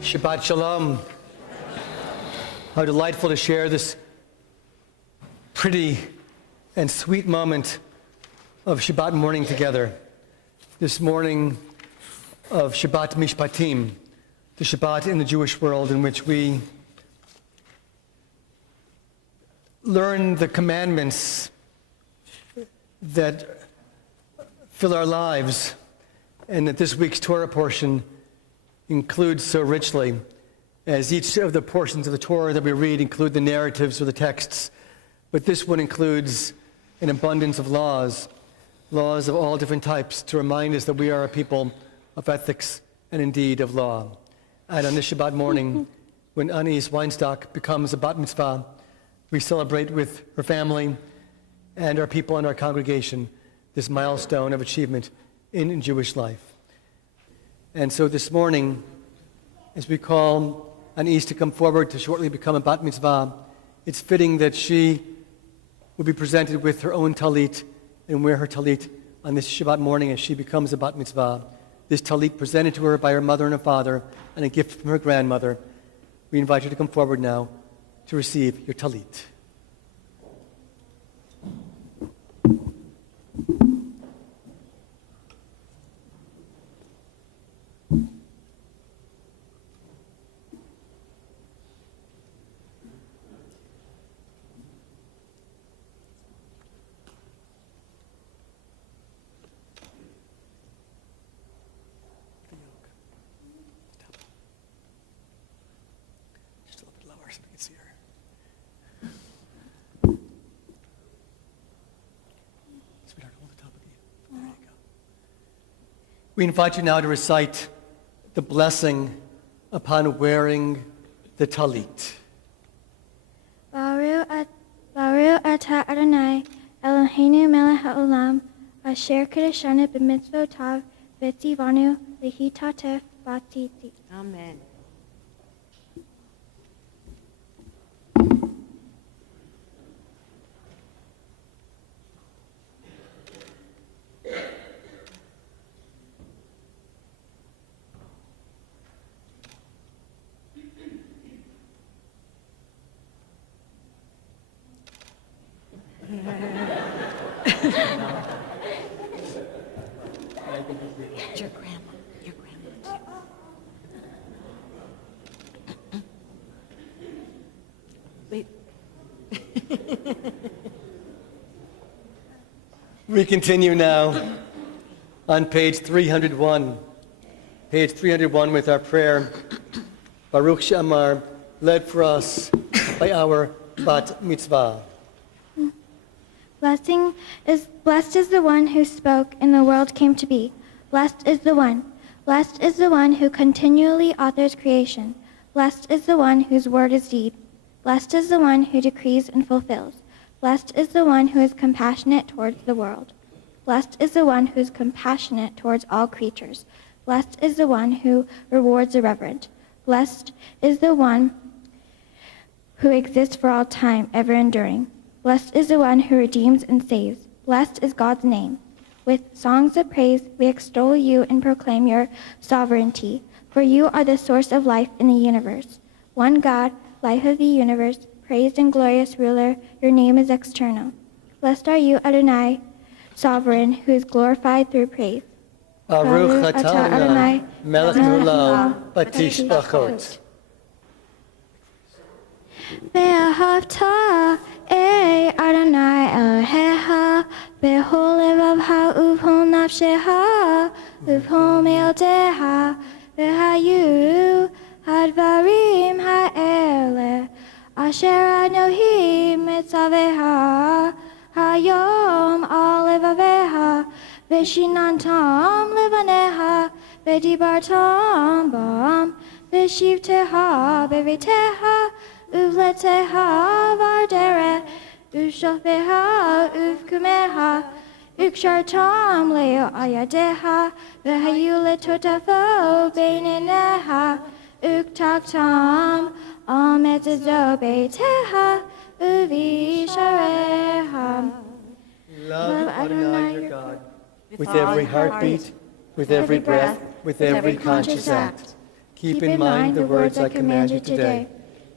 Shabbat Shalom. How delightful to share this pretty and sweet moment of Shabbat morning together. This morning of Shabbat Mishpatim, the Shabbat in the Jewish world in which we learn the commandments that fill our lives and that this week's Torah portion includes so richly, as each of the portions of the Torah that we read include the narratives or the texts, but this one includes an abundance of laws of all different types to remind us that we are a people of ethics and indeed of law. And on this Shabbat morning, when Anais Weinstock becomes a Bat Mitzvah, we celebrate with her family and our people and our congregation this milestone of achievement in Jewish life. And so this morning, as we call Anais to come forward to shortly become a Bat Mitzvah, it's fitting that she will be presented with her own talit and wear her talit on this Shabbat morning as she becomes a Bat Mitzvah. This talit presented to her by her mother and her father and a gift from her grandmother. We invite you to come forward now to receive your talit. We invite you now to recite the blessing upon wearing the talit. Baruch atah Adonai Eloheinu melech haolam asher kadeshanu b'mitzvotav v'tzivanu lehitatef b'tzitzit. Amen. Your grandma. Wait. We continue now on page 301. Page 301 with our prayer, Baruch She'amar, led for us by our Bat Mitzvah. Blessed is the one who spoke and the world came to be. Blessed is the one who continually authors creation. Blessed is the one whose word is deed. Blessed is the one who decrees and fulfills. Blessed is the one who is compassionate towards the world. Blessed is the one who is compassionate towards all creatures. Blessed is the one who rewards the reverent. Blessed is the one who exists for all time, ever enduring. Blessed is the one who redeems and saves. Blessed is God's name. With songs of praise, we extol you and proclaim your sovereignty, for you are the source of life in the universe. One God, life of the universe, praised and glorious ruler, your name is external. Blessed are you, Adonai, sovereign, who is glorified through praise. Baruch atah Adonai, melech haolam, batish bachot. Ve'ahavta Adonai Elohecha b'chol levavcha uv'chol nafshecha uv'chol me'otecha v'hayu hadvarim ha'ele asher Anohi mitzavecha hayom al levavecha v'shinantam levanecha v'dibartam bam v'shivtecha b'vitecha Uvleteha vardere, Ushofeha uvkumeha, Ukshartam leo ayadeha, V'hayu letotafo beineneha, Uktaktam ametzo beiteha, Uvishareha. Love Adonai your God with every heartbeat, with every breath, with every conscious act. Keep in mind the words I command you today.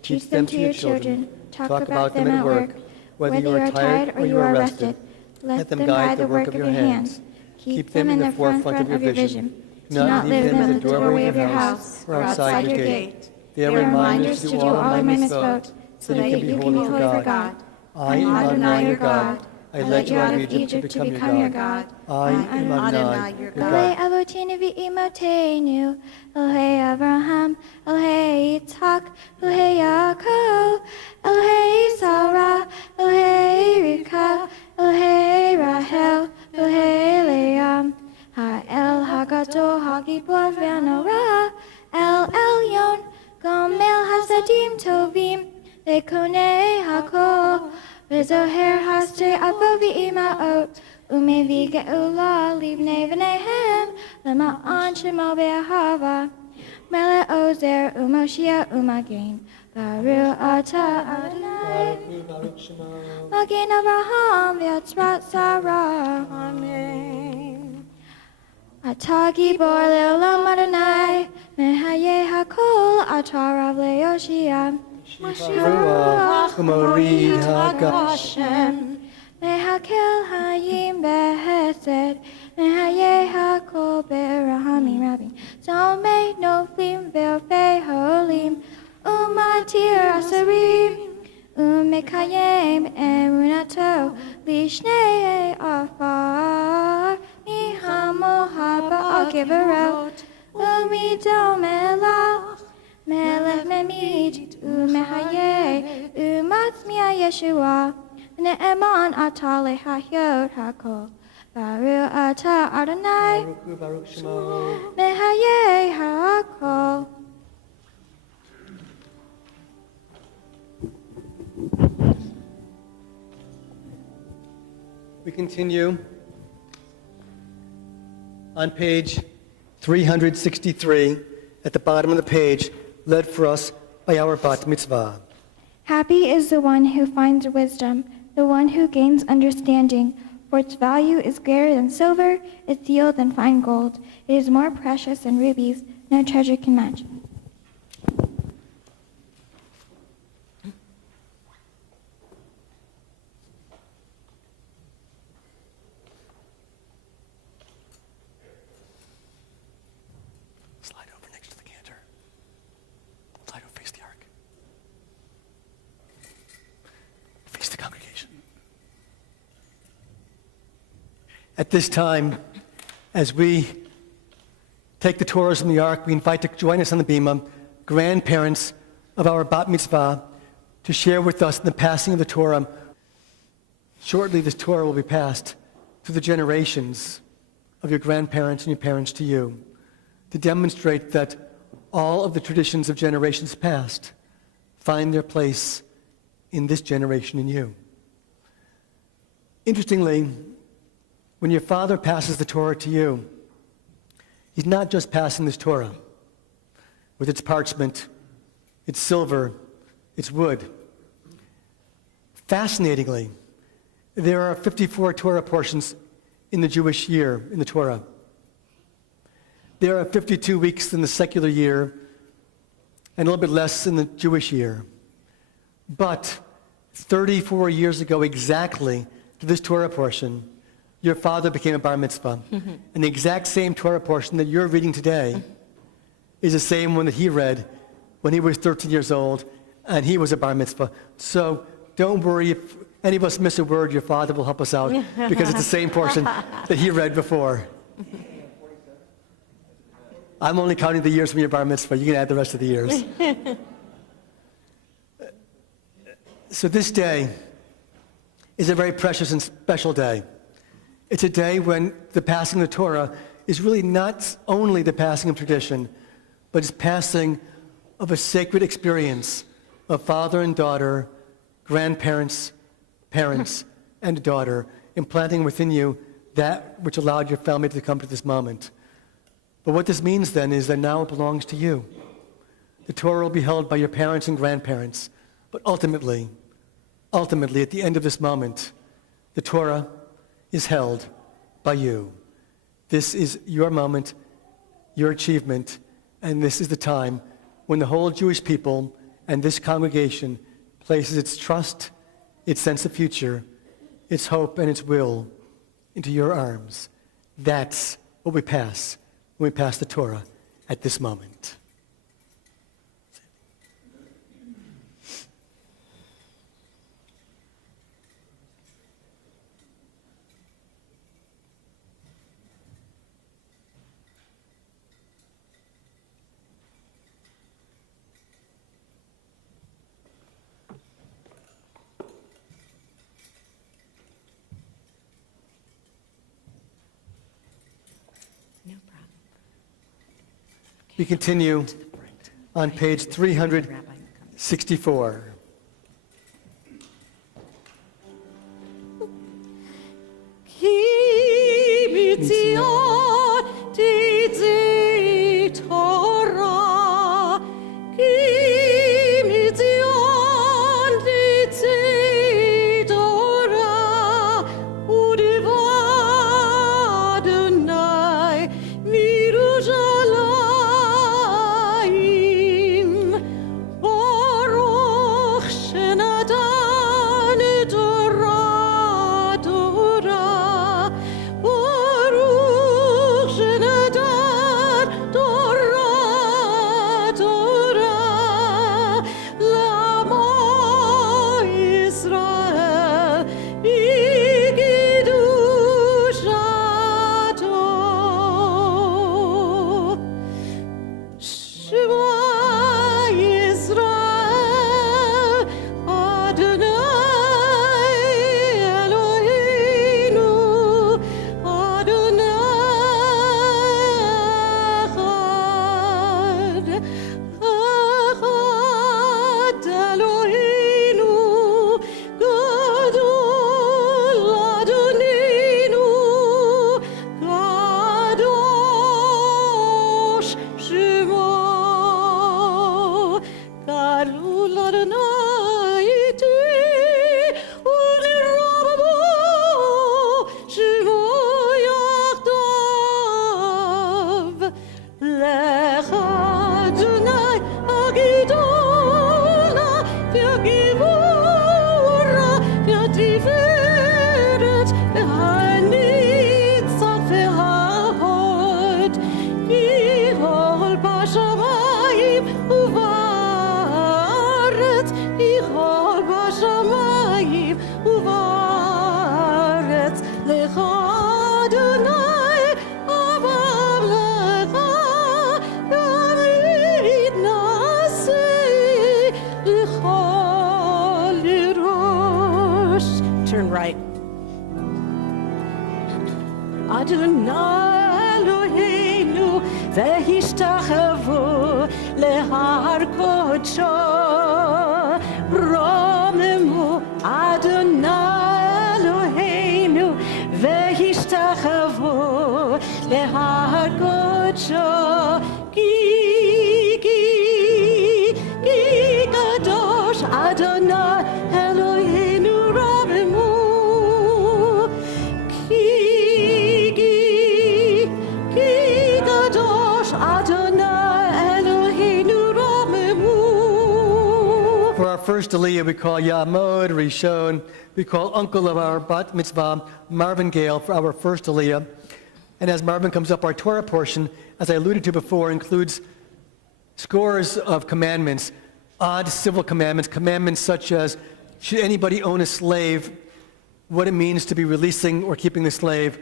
Teach them to your children. Talk about them at work. Whether you are tired or you are rested, let them guide the work of your hands. Keep them in the forefront of your vision. Do not leave them at the doorway of your house or outside your gate. They are reminders to do all my mitzvot, so that you can be holy for God. I am Adonai your God. I led you out of Egypt to become your God. I am Adonai your Elohei God. Avotenu v'Imotenu, Elohei Avraham, Elohei Yitzhak, Elohei Yaakov, Elohei Sarah, Elohei Rivka, Elohei Rahel, Elohei Leah, Ha'el Hagadol Hagibor v'Hanora, El Elyon, Gomel Hasadim Tovim, Lekonei Hakol, V'zoher Haste Avo v'Imaot, Umevi Geula Livnei v'Nehem, Lema'an Shemo v'Ahava, Mele Ozer Umoshia Umagain, Baru Ata Adonai, Magain Avraham v'Yatzrat Sarah. Amen. Ata Gibor Le'olam Adonai, Mehaye Hakol Ata Rav Le'Yoshia, Ruach Umorid HaGashem. Mehakel Hayim Behesed, Mehaye Hakol Berahamim Rabim, Zomei Noflim Ve'ofei Holim, Umatir Asarim, Umekayem Emunato, Lishnei Afar, Mihamo Haba Akeverot, Umidom Elach, Melech Memid, Umehaye, Umatzmia Yeshua, Ne'eman Ata Lehayot Hakol, Baru Ata Adonai, Baruch Shemo. Mehaye Hakol. We continue on page 363 at the bottom of the page, led for us by our Bat Mitzvah. Happy is the one who finds wisdom, the one who gains understanding, for its value is greater than silver, its yield than fine gold. It is more precious than rubies, no treasure can match. Slide over next to the cantor. Slide over, face the ark. Face the congregation. At this time, as we take the Torahs from the ark, we invite to join us on the bima grandparents of our Bat Mitzvah to share with us the passing of the Torah. Shortly, this Torah will be passed through the generations of your grandparents and your parents to you, to demonstrate that all of the traditions of generations past find their place in this generation in you. Interestingly, when your father passes the Torah to you, he's not just passing this Torah with its parchment, its silver, its wood. Fascinatingly, there are 54 Torah portions in the Jewish year, in the Torah. There are 52 weeks in the secular year and a little bit less in the Jewish year. But 34 years ago exactly to this Torah portion, your father became a bar mitzvah. And the exact same Torah portion that you're reading today is the same one that he read when he was 13 years old and he was a bar mitzvah. So don't worry if any of us miss a word, your father will help us out because it's the same portion that he read before. I'm only counting the years from your bar mitzvah. You can add the rest of the years. So this day is a very precious and special day. It's a day when the passing of the Torah is really not only the passing of tradition, but it's passing of a sacred experience of father and daughter, grandparents, parents, and daughter, implanting within you that which allowed your family to come to this moment. But what this means then is that now it belongs to you. The Torah will be held by your parents and grandparents, but ultimately, at the end of this moment, the Torah is held by you. This is your moment, your achievement, And this is the time when the whole Jewish people and this congregation places its trust, its sense of future, its hope, and its will into your arms. That's what we pass when we pass the Torah at this moment. No problem. We continue To the front. on page 364. Ki mitzion titzi Torah, ki mitzion titzi Torah, udevad Adonai mirushalayim, Baruch shenatan Torah, Torah, Baruch shenatan Torah, Torah, Lamo Yisrael, B'kedushato. Shema Yisrael, Adonai Eloheinu, Adonai Echad, Echad Eloheinu, Gadol Adonenu, Kadosh Shemo, Gadol Adonai iti, u'lirabo Shemo yachdav, Lecha Adonai Agidona, V'Givura, V'Tiferet, V'Hanitzach, V'Hahod, Yichol b'shamayim u'va'aretz, Yichol b'shamayim u'va'aretz, Lecha Adonai Avam Lecha, David Naseh, L'chol Yirosh. Turn right. Adonai Eloheinu v'hishtachavu lehar kodsho, romemu Adonai Eloheinu v'hishtachavu lehar kodsho, ki kadosh Adonai Eloheinu romemu. Ki kadosh Adonai Eloheinu romemu. For our first Aliyah, we call Yamod Rishon. We call uncle of our Bat Mitzvah, Marvin Gale, for our first Aliyah. And as Marvin comes up, our Torah portion, as I alluded to before, includes scores of commandments, odd civil commandments, commandments such as, should anybody own a slave, what it means to be releasing or keeping the slave.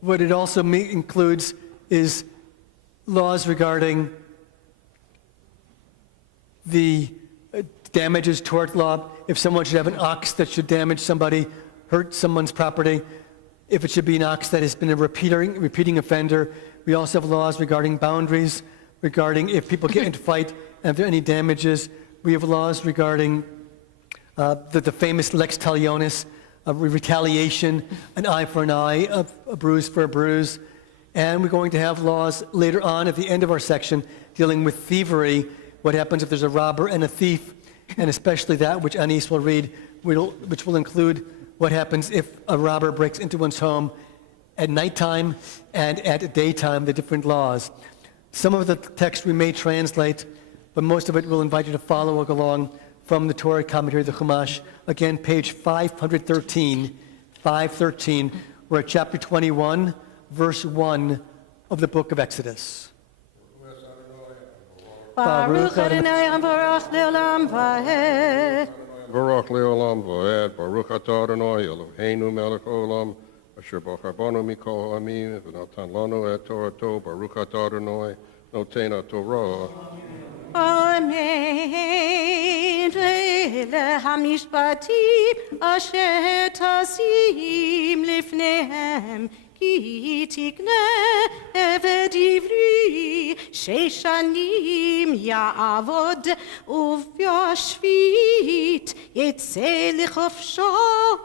What it also includes is laws regarding the damages tort law, if someone should have an ox that should damage somebody, hurt someone's property, if it should be an ox that has been a repeating offender. We also have laws regarding boundaries, regarding if people get into fight and if there are any damages. We have laws regarding the famous lex talionis, retaliation, an eye for an eye, a bruise for a bruise. And we're going to have laws later on at the end of our section dealing with thievery, what happens if there's a robber and a thief, and especially that which Anis will read, which will include what happens if a robber breaks into one's home at nighttime and at daytime, the different laws. Some of the text we may translate, but most of it we'll invite you to follow along from the Torah commentary, the Chumash. Again, page 513, we're at chapter 21, verse 1 of the book of Exodus. Baruch Adonai Amvarach Leolam Vaed. Baruch Leolam Vaed, Baruch Atah Adonai Eloheinu melech olam, asher bacharbanu mikol ha'amim, v'natan lanu et Torato, Baruch Atah Adonai, noten Torah. Amen. Leile hamishpatim asher tasim lifnehem. כי תקנה עבד עברי 6 שנים יעבוד ובשביעית יצא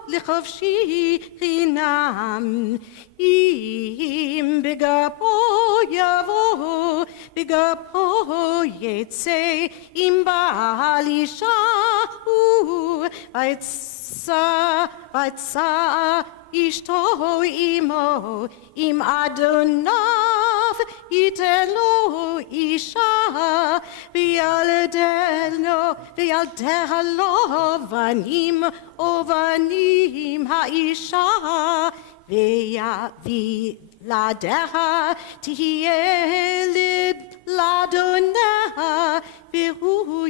לחופשי חינם. אם בגפו יבוא בגפו יצא אם בעל אישה הוא ויצא אשתו עמו, אם אדוניו ייתן לו אישה, וילדה לו בנים ובנים האישה, וילדיה תהיה לאדוניה, והוא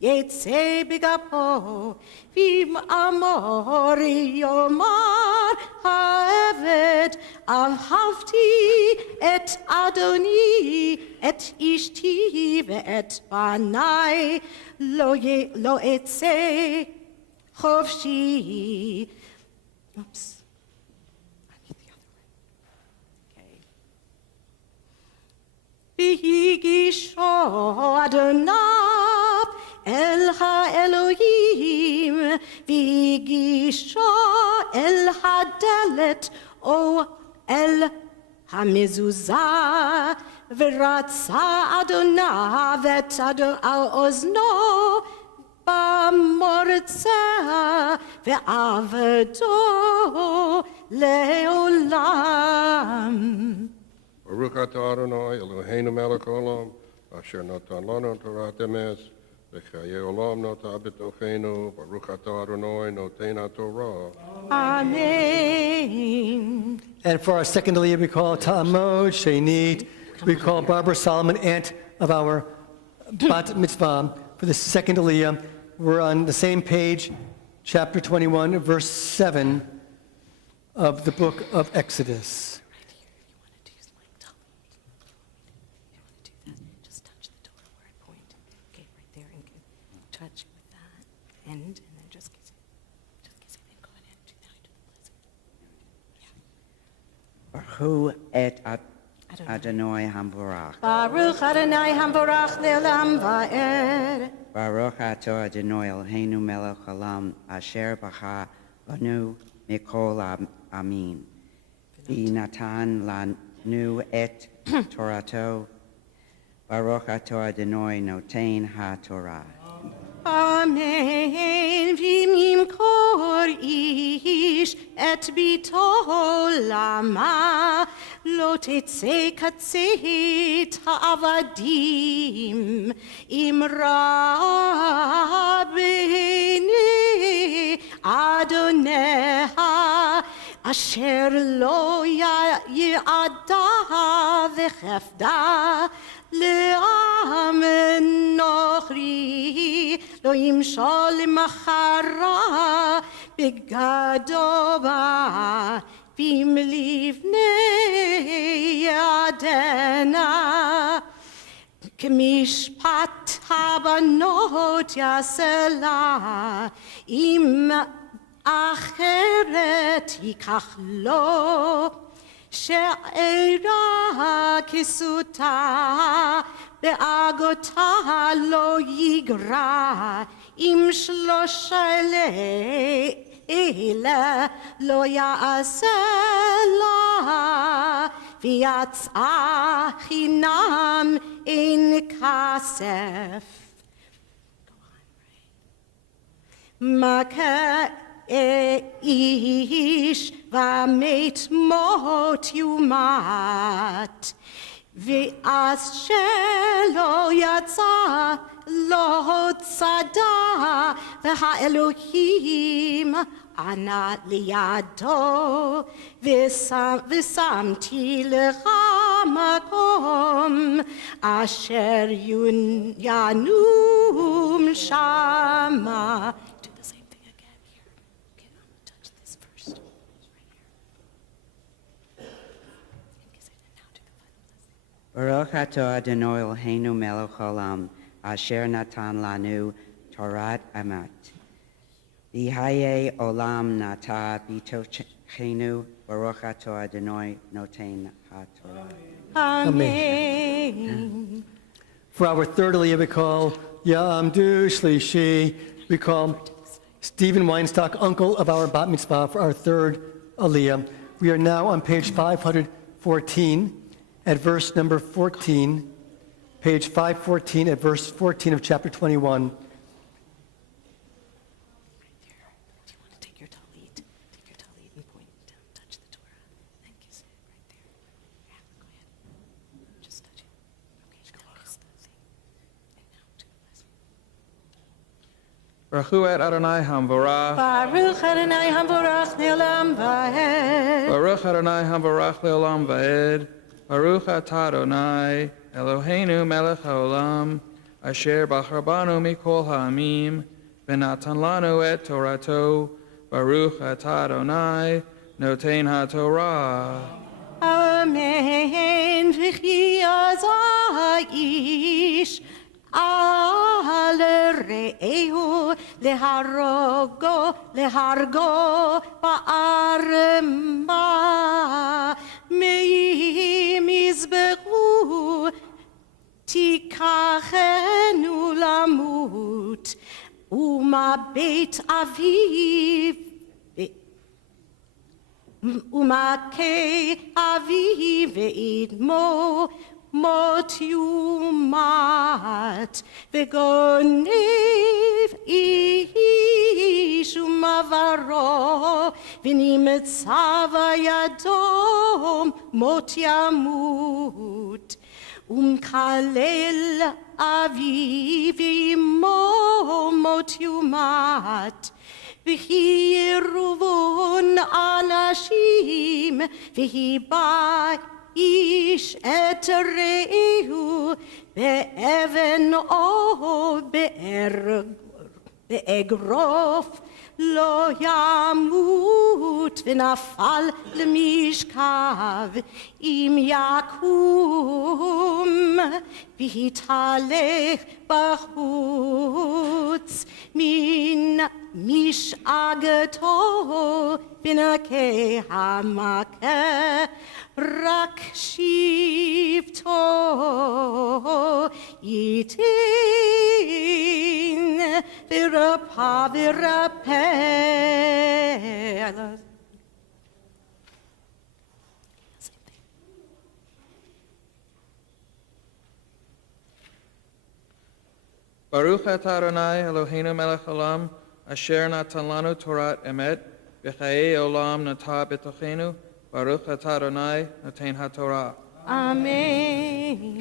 יצא בגפו. ואם אמור יאמר העבד, אהבתי את אדוני, את אשתי ואת בניי, לא אצא חופשי. Oops. I need the other one. Okay. והגישו אדוניו אל האלוהים, והגישו אל הדלת או אל המזוזה, ורצה אדוניו את אוזנו במורצה, ועבדו לעולם. Baruch Atah Adonai Eloheinu melech olam, asher natan lanu Torah emes, v'chayei olam nota b'tochenu, Baruch Atah Adonai noten Torah. Amen. And for our second aliyah, we call Ta'amod Sheinit. We call Barbara Solomon, aunt of our Bat Mitzvah. For the second aliyah, we're on the same page, chapter 21, verse 7 of the book of Exodus. Touch with that end, and then just kiss it. Then go ahead and do that. Baruch et Adonai Hamvorach. Baruch Adonai Hamvorach Leolam Vaed. Baruch atah Adonai Eloheinu melech haolam, asher bachar banu mikol ha'amim. V'natan lanu et Torato. Baruch atah Adonai noten ha'torah. Amen. וימכור איש את ביתו למה, לא תצא כצאת העבדים, אם רע בעיני אדוניה, אשר לא יעדה וכבדה, לעם נוכרי, לא ימשול מחרה בגדו בה, ואם לבני ידנה, כמשפט הבנות יעשה לה, אם אחרת ייקח לו, שאירה כסותה, באגותה לא יגרע, אם 3 אלה לא יעשה לה, ויצאה חינם אין כסף. מכה איש ומת מות יומת, ואז שלא יצא לא צדה, והאלוהים ענה לידו, ושמתי לך מקום אשר ינום שמה. Do the same thing again here. Okay, I'm gonna touch this first. Right here. Because I didn't now do the final blessing. Baruch atah Adonai Eloheinu melech haolam, asher natan lanu Torat emet. V'haye olam nata b'tochenu, Baruch atah Adonai noten haTorah. Amen. For our third Aliyah, we call Ya'amdu Shlishi. We call Stephen Weinstock, uncle of our Bat Mitzvah, for our third Aliyah. We are now on page 514 at verse number 14. Page 514 at verse 14 of chapter 21. Right there. Do you want to take your talit? Take your talit and point it down. Touch the Torah. Then kiss it right there. Yeah, go ahead. Just touch it. Okay, now kiss the thing. And now do the blessing. Baruch et Adonai Hamvorach. Baruch Adonai Hamvorach Le'olam Va'ed. Baruch Adonai Hamvorach Le'olam Va'ed. Baruch atah Adonai Eloheinu melech haolam, asher bachar banu mikol ha'amim, v'natan lanu et Torato. Baruch atah Adonai noten haTorah. Amen. V'chi azayish al re'ehu lehargo ba'arma me'im yizbechu tikachenu lamut uma beit aviv ומכה אבי ואדמו מות יומת וגונב איש ומעברו ונמצא בידו מות ימות ומקלל אבי ואמו מות יומת וכי ירובון אנשים, וכי בא איש את רעהו באבן או באגרוף, לא ימות ונפל למשכב, אם יקום והתהלך בחוץ מן משאגתו בנקי המכה, רק שבטו ייתן ורפא ורפא. Baruch atah Adonai Eloheinu melech haolam, asher natan lanu Torat emet, v'chaye olam nata b'tochenu. Baruch atah Adonai noten haTorah. Amen.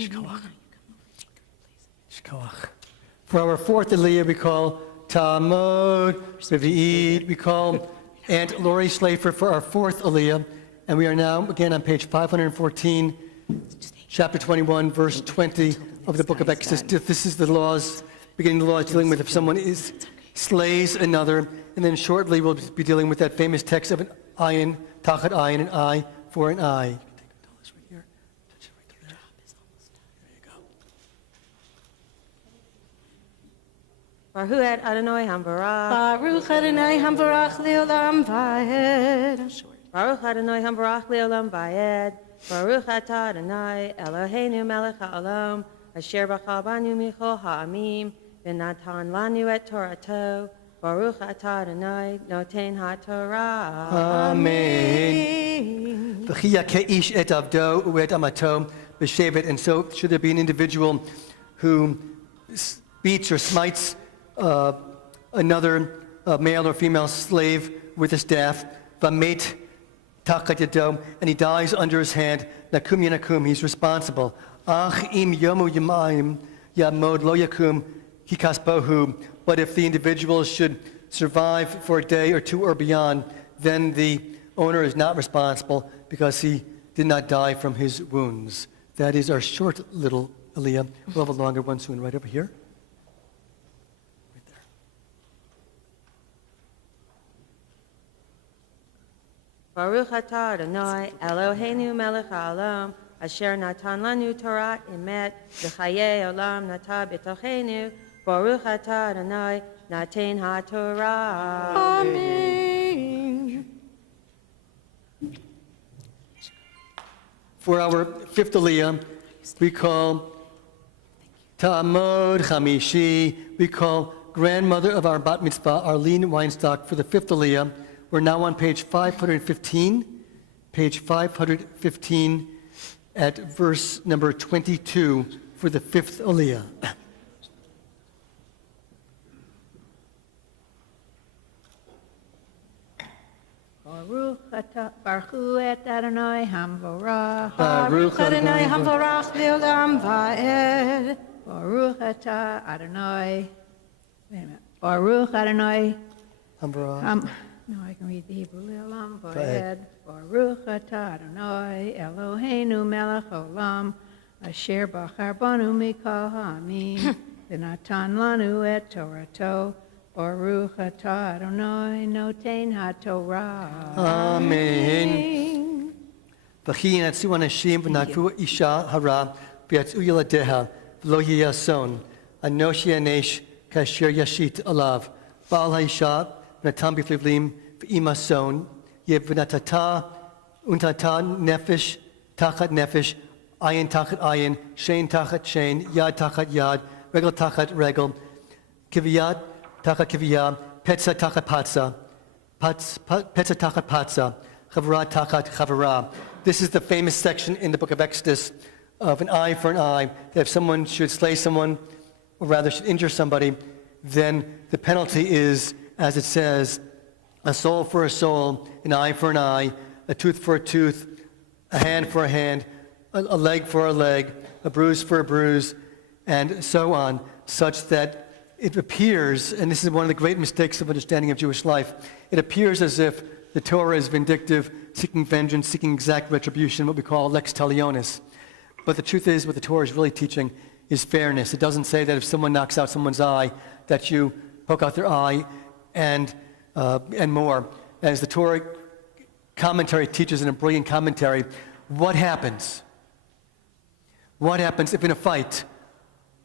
For our fourth Aliyah, we call Talmud Revi'id. We call Aunt Lori Schlafer for our fourth Aliyah. And we are now again on page 514, chapter 21, verse 20 of the book of Exodus. This is the laws, beginning the laws dealing with if someone slays another. And then shortly we'll be dealing with that famous text of an ayin, tachat ayin, an eye for an eye. Baruch Adonai Hamvarach. Baruch Adonai Hamvarach Le'olam Va'ed. Baruch Adonai Hamvarach Le'olam Va'ed. Baruch atah Adonai Eloheinu melech haolam, asher bachar banu michol ha'amim, v'natan lanu et Torato. Baruch atah Adonai noten haTorah. Amen. V'chi yakeh ish et avdo u'et amato b'shevet. And so should there be an individual who beats or smites another male or female slave with a staff, v'met tachat yado, and he dies under his hand, nakum yanakum, he's responsible. Ach im yomu yamayim yamod lo yakum hikas bohu. But if the individual should survive for a day or two or beyond, then the owner is not responsible because he did not die from his wounds. That is our short little aliyah. We'll have a longer one soon, right over here. Right there. Baruch atah Adonai Eloheinu melech haolam asher natan lanu Torah emet v'chayei olam nata b'tochenu. Baruch atah Adonai naten haTorah. Amen. For our fifth aliyah, we call Ta'amod Chamishi. We call grandmother of our Bat Mitzvah, Arlene Weinstock, for the fifth aliyah. We're now on page 515. Page 515 at verse number 22 for the fifth aliyah. Baruch et Adonai Hamvorach. Baruch Adonai Hamvorach Leolam Va'ed. Baruch atah Adonai. Wait a minute. Baruch Adonai. Hamvorach. No, I can read the Hebrew. Leolam Go ahead. Va'ed. Baruch atah Adonai Eloheinu melech olam asher bachar banu mikol ha'amim v'natan lanu et Torato. Baruch atah Adonai noten haTorah. Amen. V'chi yinatzu anashim v'nakvu isha hara v'yatzu yeladeha v'lo yiyason anosh yanesh kasher yashit alav ba'al ha'isha v'natam b'flivlim v'imason v'natata untata nefesh tachat nefesh ayin tachat ayin shein tachat shein yad tachat yad regel tachat regel kiviyat tachat kiviyah petza tachat patza petza tachat patza chavra tachat chavra. This is the famous section in the book of Exodus of an eye for an eye, that if someone should slay someone, or rather should injure somebody, then the penalty is, as it says, a soul for a soul, an eye for an eye, a tooth for a tooth, a hand for a hand, a leg for a leg, a bruise for a bruise, and so on, such that it appears, and this is one of the great mistakes of understanding of Jewish life, it appears as if the Torah is vindictive, seeking vengeance, seeking exact retribution, what we call lex talionis. But the truth is, what the Torah is really teaching is fairness. It doesn't say that if someone knocks out someone's eye, that you poke out their eye and more. As the Torah commentary teaches in a brilliant commentary, what happens? What happens if in a fight,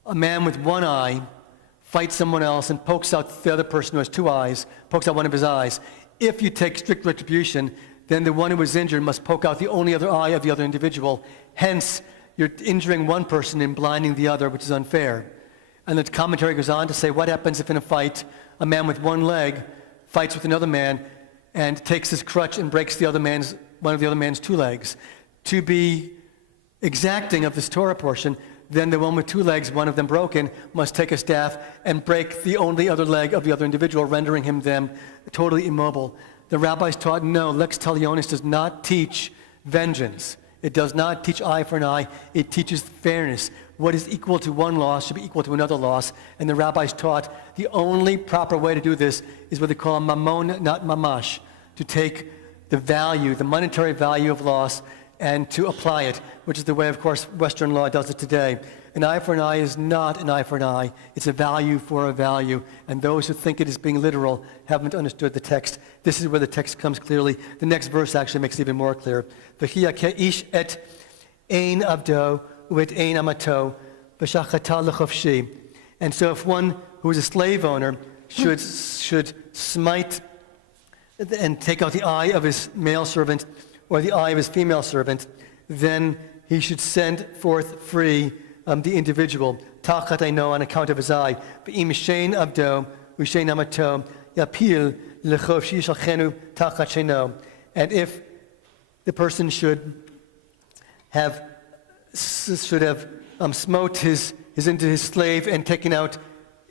a man with one eye fights someone else and pokes out the other person who has two eyes, pokes out one of his eyes? If you take strict retribution, then the one who was injured must poke out the only other eye of the other individual. Hence, you're injuring one person and blinding the other, which is unfair. And the commentary goes on to say, what happens if in a fight, a man with one leg fights with another man and takes his crutch and breaks one of the other man's two legs? To be exacting of this Torah portion, then the one with two legs, one of them broken, must take a staff and break the only other leg of the other individual, rendering him them totally immobile. The rabbis taught, no, lex talionis does not teach vengeance. It does not teach eye for an eye. It teaches fairness. What is equal to one loss should be equal to another loss. And the rabbis taught the only proper way to do this is what they call mamon, not mamash, to take the value, the monetary value of loss, and to apply it, which is the way, of course, Western law does it today. An eye for an eye is not an eye for an eye. It's a value for a value. And those who think it is being literal haven't understood the text. This is where the text comes clearly. The next verse actually makes it even more clear. V'hi ish et ein avdo u'et ein amato v'shachata l'chofshi. And so if one who is a slave owner should smite and take out the eye of his male servant or the eye of his female servant, then he should send forth free the individual, tachat eino, on account of his eye. V'im shein avdo u'shein amato yapil l'chofshi shalchenu tachat sheino. And if the person should have smote his slave and taken out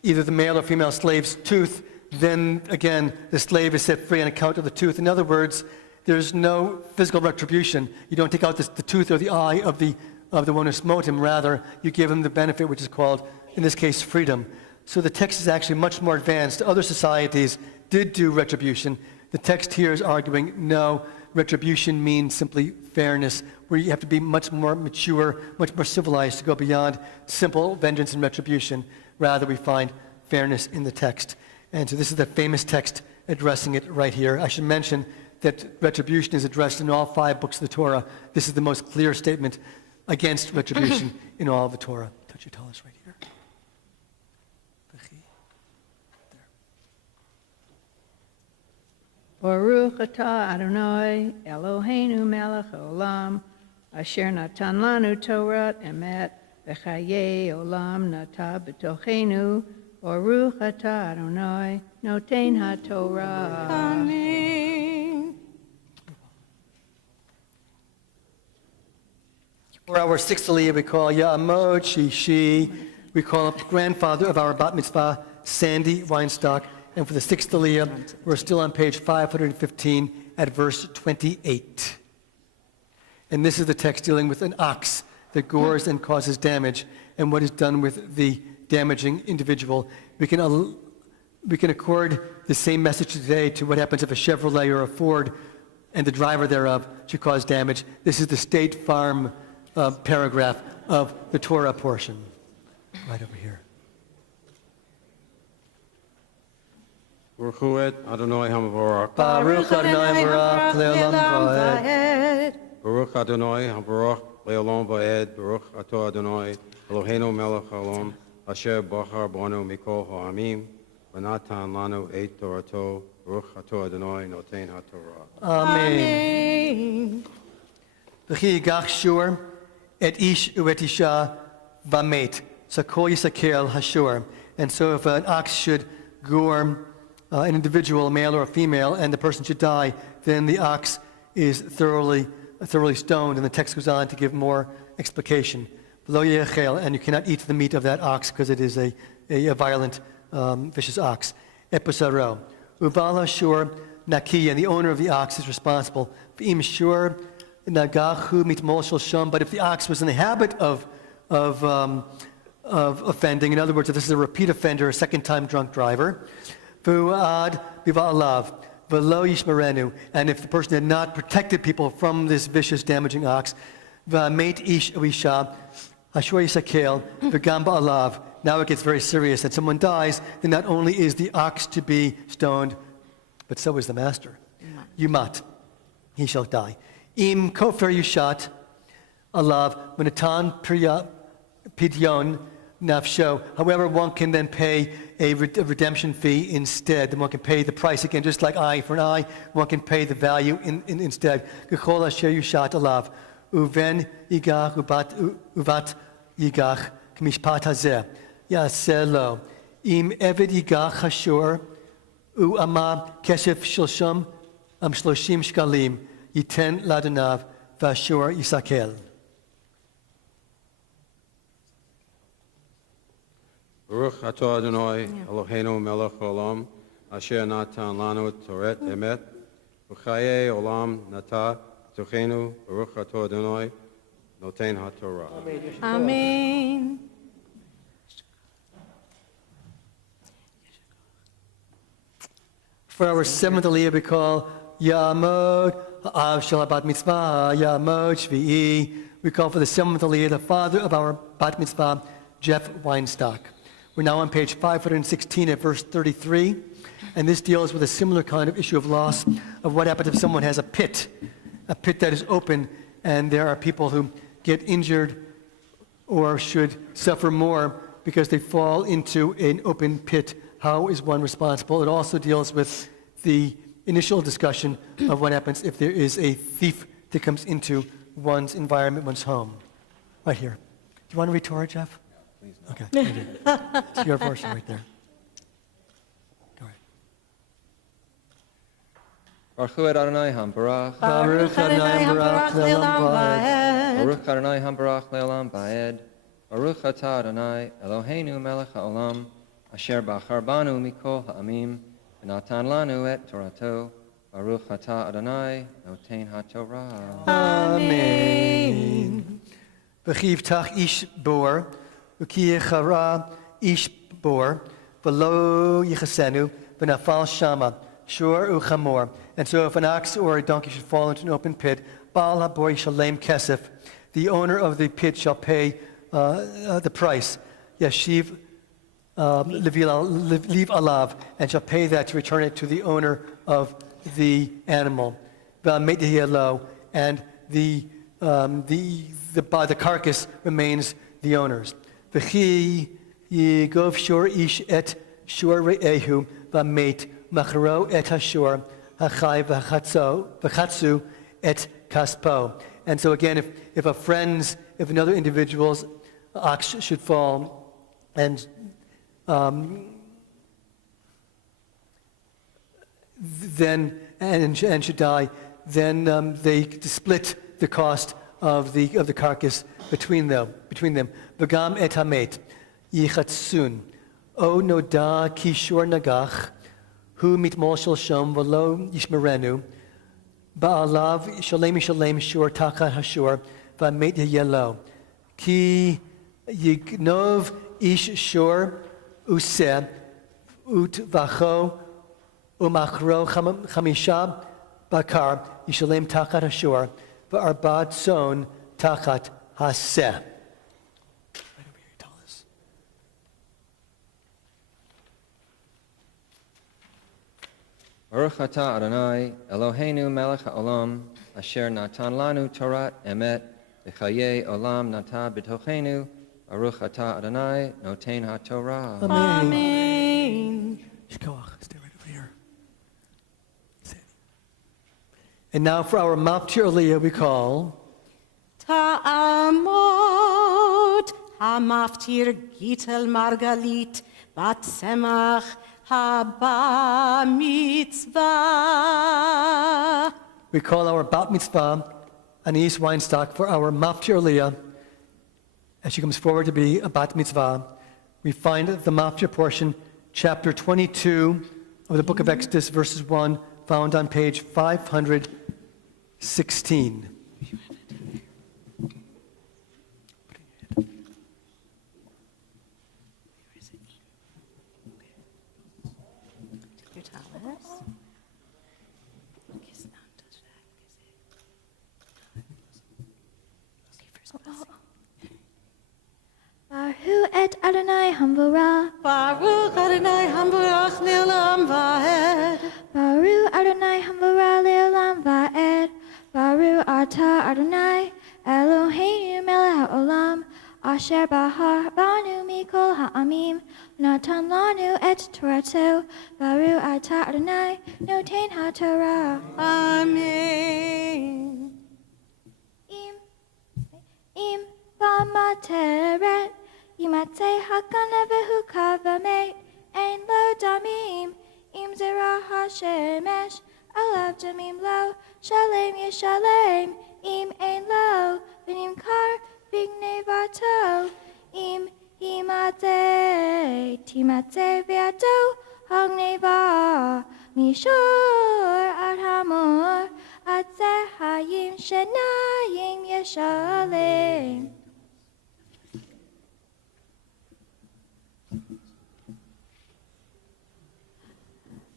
either the male or female slave's tooth, then again the slave is set free on account of the tooth. In other words, there's no physical retribution. You don't take out the tooth or the eye of the one who smote him. Rather, you give him the benefit, which is called, in this case, freedom. So the text is actually much more advanced. Other societies did do retribution. The text here is arguing, no, retribution means simply fairness, where you have to be much more mature, much more civilized to go beyond simple vengeance and retribution. Rather, we find fairness in the text. And so this is the famous text addressing it right here. I should mention that retribution is addressed in all 5 books of the Torah. This is the most clear statement against retribution in all of the Torah. Touch your talis right here. Baruch atah Adonai Eloheinu melech haolam asher natan lanu Torah emet v'chayei olam nata b'tochenu. Baruch atah Adonai noten haTorah. Amen. For our 6th Aliyah, we call Ya'amod Shishi. We call up the grandfather of our Bat Mitzvah, Sandy Weinstock. And for the 6th Aliyah, we're still on page 515 at verse 28. And this is the text dealing with an ox that gores and causes damage, and what is done with the damaging individual. We can accord the same message today to what happens if a Chevrolet or a Ford and the driver thereof should cause damage. This is the State Farm paragraph of the Torah portion, right over here. Baruch hu et Adonai HaMavorach. Baruch Adonai Baruch Le'olam Va'ed. Baruch Adonai HaMavorach Le'olam Va'ed. Baruch Ato Adonai Eloheinu melech haolam asher bachar banu mikol ha'amim v'natan lanu et Torato. Baruch Ato Adonai noten haTorah. Amen. V'chi yigach shur et ish u'et isha v'met. So kol yisakel hashur. And so if an ox should gore an individual, a male or a female, and the person should die, then the ox is thoroughly stoned. And the text goes on to give more explication. Lo yechel, and you cannot eat the meat of that ox because it is a violent, vicious ox. Episaro. Ubal hashur naki, and the owner of the ox is responsible. V'im shur nagachu mitmol shel sham. But if the ox was in the habit of offending, in other words, if this is a repeat offender, a second-time drunk driver, V'u'ad biva'alav v'lo yishmerenu, and if the person had not protected people from this vicious, damaging ox, v'amet ish u'isha hashur yisakel v'gam ba'alav. Now it gets very serious. That someone dies, then not only is the ox to be stoned, but so is the master. Yumat, he shall die. Im kofer yushat alav v'natan pidyon nafsho. However, one can then pay a redemption fee instead. Then one can pay the price again, just like eye for an eye. One can pay the value instead. Gechol asher yushat alav uven yigach uvat yigach k'mishpat hazeh yaseh lo im eved yigach hashur u'ama kesef shloshim shkalim yiten ladonav v'ashur yisakel. Baruch Ato Adonai Eloheinu melech haolam asher natan lanu Toret emet v'chayei olam nata b'tochenu. Baruch Ato Adonai noten haTorah. Amen. For our 7th Aliyah, we call Ya'amod Ha'av Shel Bat Mitzvah Ya'amod Shvi'i. We call for the 7th Aliyah, the father of our Bat Mitzvah, Jeff Weinstock. We're now on page 516 at verse 33, and this deals with a similar kind of issue of loss, of what happens if someone has a pit that is open, and there are people who get injured or should suffer more because they fall into an open pit. How is one responsible? It also deals with the initial discussion of what happens if there is a thief that comes into one's environment, one's home. Right here. Do you want to read Torah, Jeff? Okay, it's your portion right there. Go ahead. Baruch hu et Adonai HaMavorach. Baruch Adonai HaMavorach Le'olam Va'ed. Baruch Adonai HaMavorach Le'olam Va'ed. Baruch atah Adonai Eloheinu melech haolam asher bachar banu mikol ha'amim v'natan lanu et Torato. Baruch atah Adonai, noten haTorah. Amen. V'chiv tach ish bor, v'ki yechara ish bor, v'lo yichasenu, v'nafal shama, shur uchamor. And so if an ox or a donkey should fall into an open pit, Baal HaBor Yishalem Kesef, the owner of the pit shall pay the price. Yashiv leave alav, and shall pay that to return it to the owner of the animal. And the carcass remains the owner's. V'chi yigov shor ish et shor re'ehu v'meit machro et hashor hachai v'chatzu et kaspo. And so again, if another individual's ox should fall and should die, then they split the cost of the carcass between them. V'gam et hamet yichatsun o noda kishor nagach hu mitmol shel shom v'lo yishmerenu ba'alav shalem shur tachat hashur v'amet yelo ki yignov ish shur useh ut vacho umachro chamisha bakar yishalem tachat hashur v'arbad son tachat haseh. Baruch atah Adonai, Eloheinu melech haolam, asher natan lanu Torat emet, v'chayei olam nata b'tochenu, Baruch atah Adonai, noten haTorah. Amen. Shkoach, stay right over here. And now for our Maftir Aliyah we call Ta'amot Hamaftir Gitel Margalit Bat Semach Haba Mitzvah. We call our Bat Mitzvah Anais Weinstock for our Maftir Aliyah as she comes forward to be a Bat Mitzvah. We find the Maftir portion, chapter 22 of the book of Exodus, verses 1, found on page 516. Baruch et Adonai Hamvura. Baruch Adonai Hamburach Le'olam Va'ed. Baruch Adonai Hamvura Le'olam Va'ed. Baruch Atah Adonai Eloheinu melech haolam asher bahar banu mikol ha'amim natan lanu et Torato. Baruch Atah Adonai noten haTorah. Amen. Im b'materet yimatzeh hakane v'hukavamet ein lo damim im zerah hashemesh alav damim lo shalem yeshalem im ein lo v'nimkar v'gnevato im timatzeh v'ato hagneva mishor ad hamor ad zehayim shenayim yeshalem.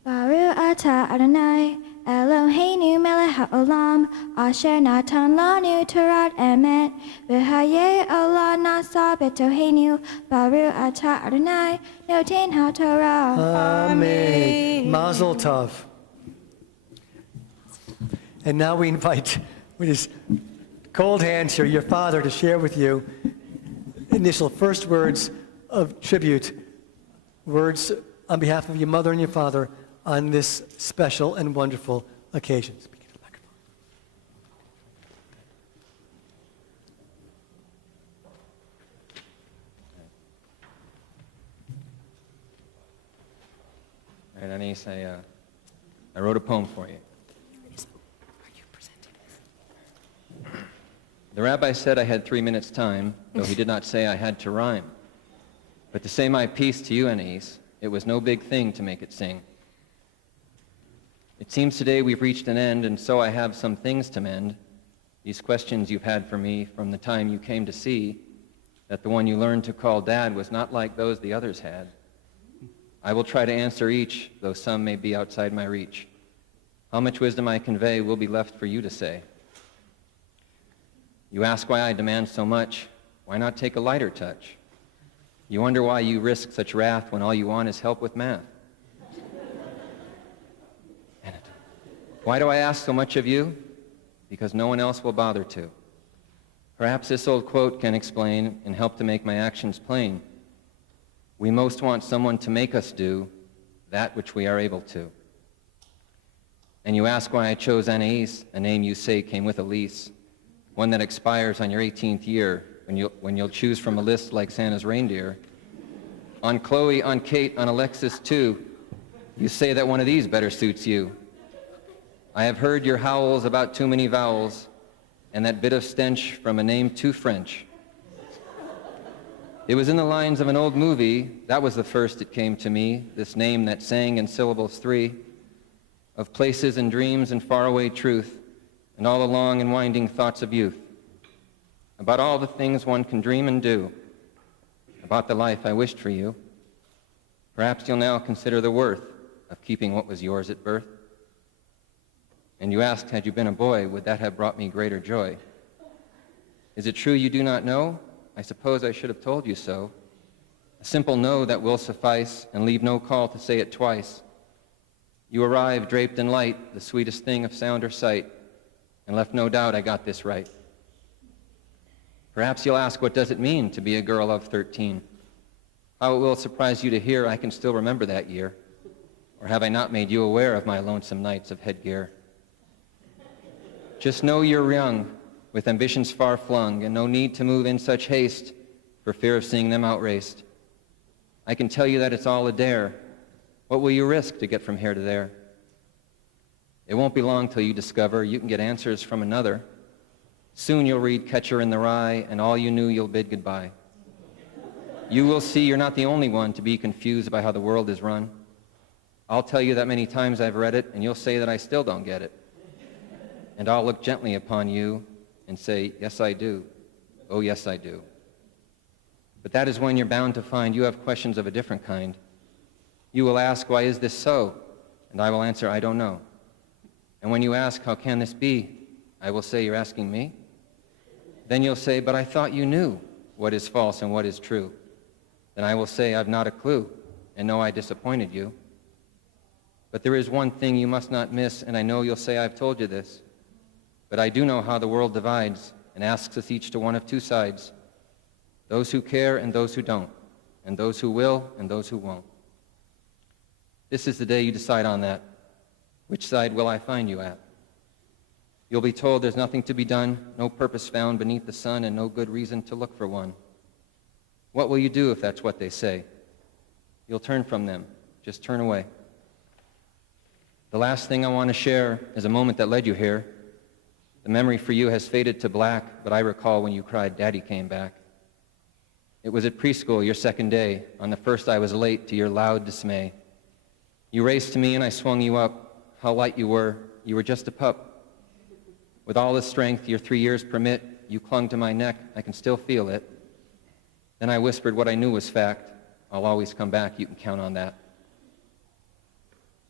Baruch atah Adonai Eloheinu melech haolam asher natan lanu Torat emet v'hayei olah nasa b'tohenu. Baruch atah Adonai noten haTorah. Amen. Mazel tov. And now we invite, with his cold hands here, your father to share with you initial first words of tribute, words on behalf of your mother and your father on this special and wonderful occasion. Speak into the microphone. All right, Anais, I wrote a poem for you. The rabbi said I had 3 minutes' time, though he did not say I had to rhyme. But to say my piece to you, Anais, it was no big thing to make it sing. It seems today we've reached an end, and so I have some things to mend. These questions you've had for me from the time you came to see that the one you learned to call Dad was not like those the others had. I will try to answer each, though some may be outside my reach. How much wisdom I convey will be left for you to say. You ask why I demand so much. Why not take a lighter touch? You wonder why you risk such wrath when all you want is help with math. Why do I ask so much of you? Because no one else will bother to. Perhaps this old quote can explain and help to make my actions plain. We most want someone to make us do that which we are able to. And you ask why I chose Anais, a name you say came with a lease, one that expires on your 18th year when you'll choose from a list like Santa's reindeer. On Chloe, on Kate, on Alexis too, you say that one of these better suits you. I have heard your howls about too many vowels and that bit of stench from a name too French. It was in the lines of an old movie, that was the first it came to me, this name that sang in syllables 3, of places and dreams and faraway truth, and all the long and winding thoughts of youth, about all the things one can dream and do, about the life I wished for you. Perhaps you'll now consider the worth of keeping what was yours at birth. And you asked, had you been a boy, would that have brought me greater joy? Is it true you do not know? I suppose I should have told you so. A simple no that will suffice, and leave no call to say it twice. You arrived draped in light, the sweetest thing of sound or sight, and left no doubt I got this right. Perhaps you'll ask, what does it mean to be a girl of 13? How it will surprise you to hear I can still remember that year. Or have I not made you aware of my lonesome nights of headgear? Just know you're young, with ambitions far flung, and no need to move in such haste for fear of seeing them outraced. I can tell you that it's all a dare. What will you risk to get from here to there? It won't be long till you discover you can get answers from another. Soon you'll read Catcher in the Rye, and all you knew you'll bid goodbye. You will see you're not the only one to be confused by how the world is run. I'll tell you that many times I've read it, and you'll say that I still don't get it. And I'll look gently upon you and say, yes, I do. Oh, yes, I do. But that is when you're bound to find you have questions of a different kind. You will ask, why is this so? And I will answer, I don't know. And when you ask, how can this be? I will say, you're asking me? Then you'll say, but I thought you knew what is false and what is true. Then I will say, I've not a clue, and know I disappointed you. But there is one thing you must not miss, and I know you'll say I've told you this. But I do know how the world divides and asks us each to one of two sides, those who care and those who don't, and those who will and those who won't. This is the day you decide on that. Which side will I find you at? You'll be told there's nothing to be done, no purpose found beneath the sun, and no good reason to look for one. What will you do if that's what they say? You'll turn from them. Just turn away. The last thing I want to share is a moment that led you here. The memory for you has faded to black, but I recall when you cried, Daddy came back. It was at preschool, your second day. On the first I was late to your loud dismay. You raced to me and I swung you up. How light you were just a pup. With all the strength your 3 years permit, you clung to my neck, I can still feel it. Then I whispered what I knew was fact. I'll always come back, you can count on that.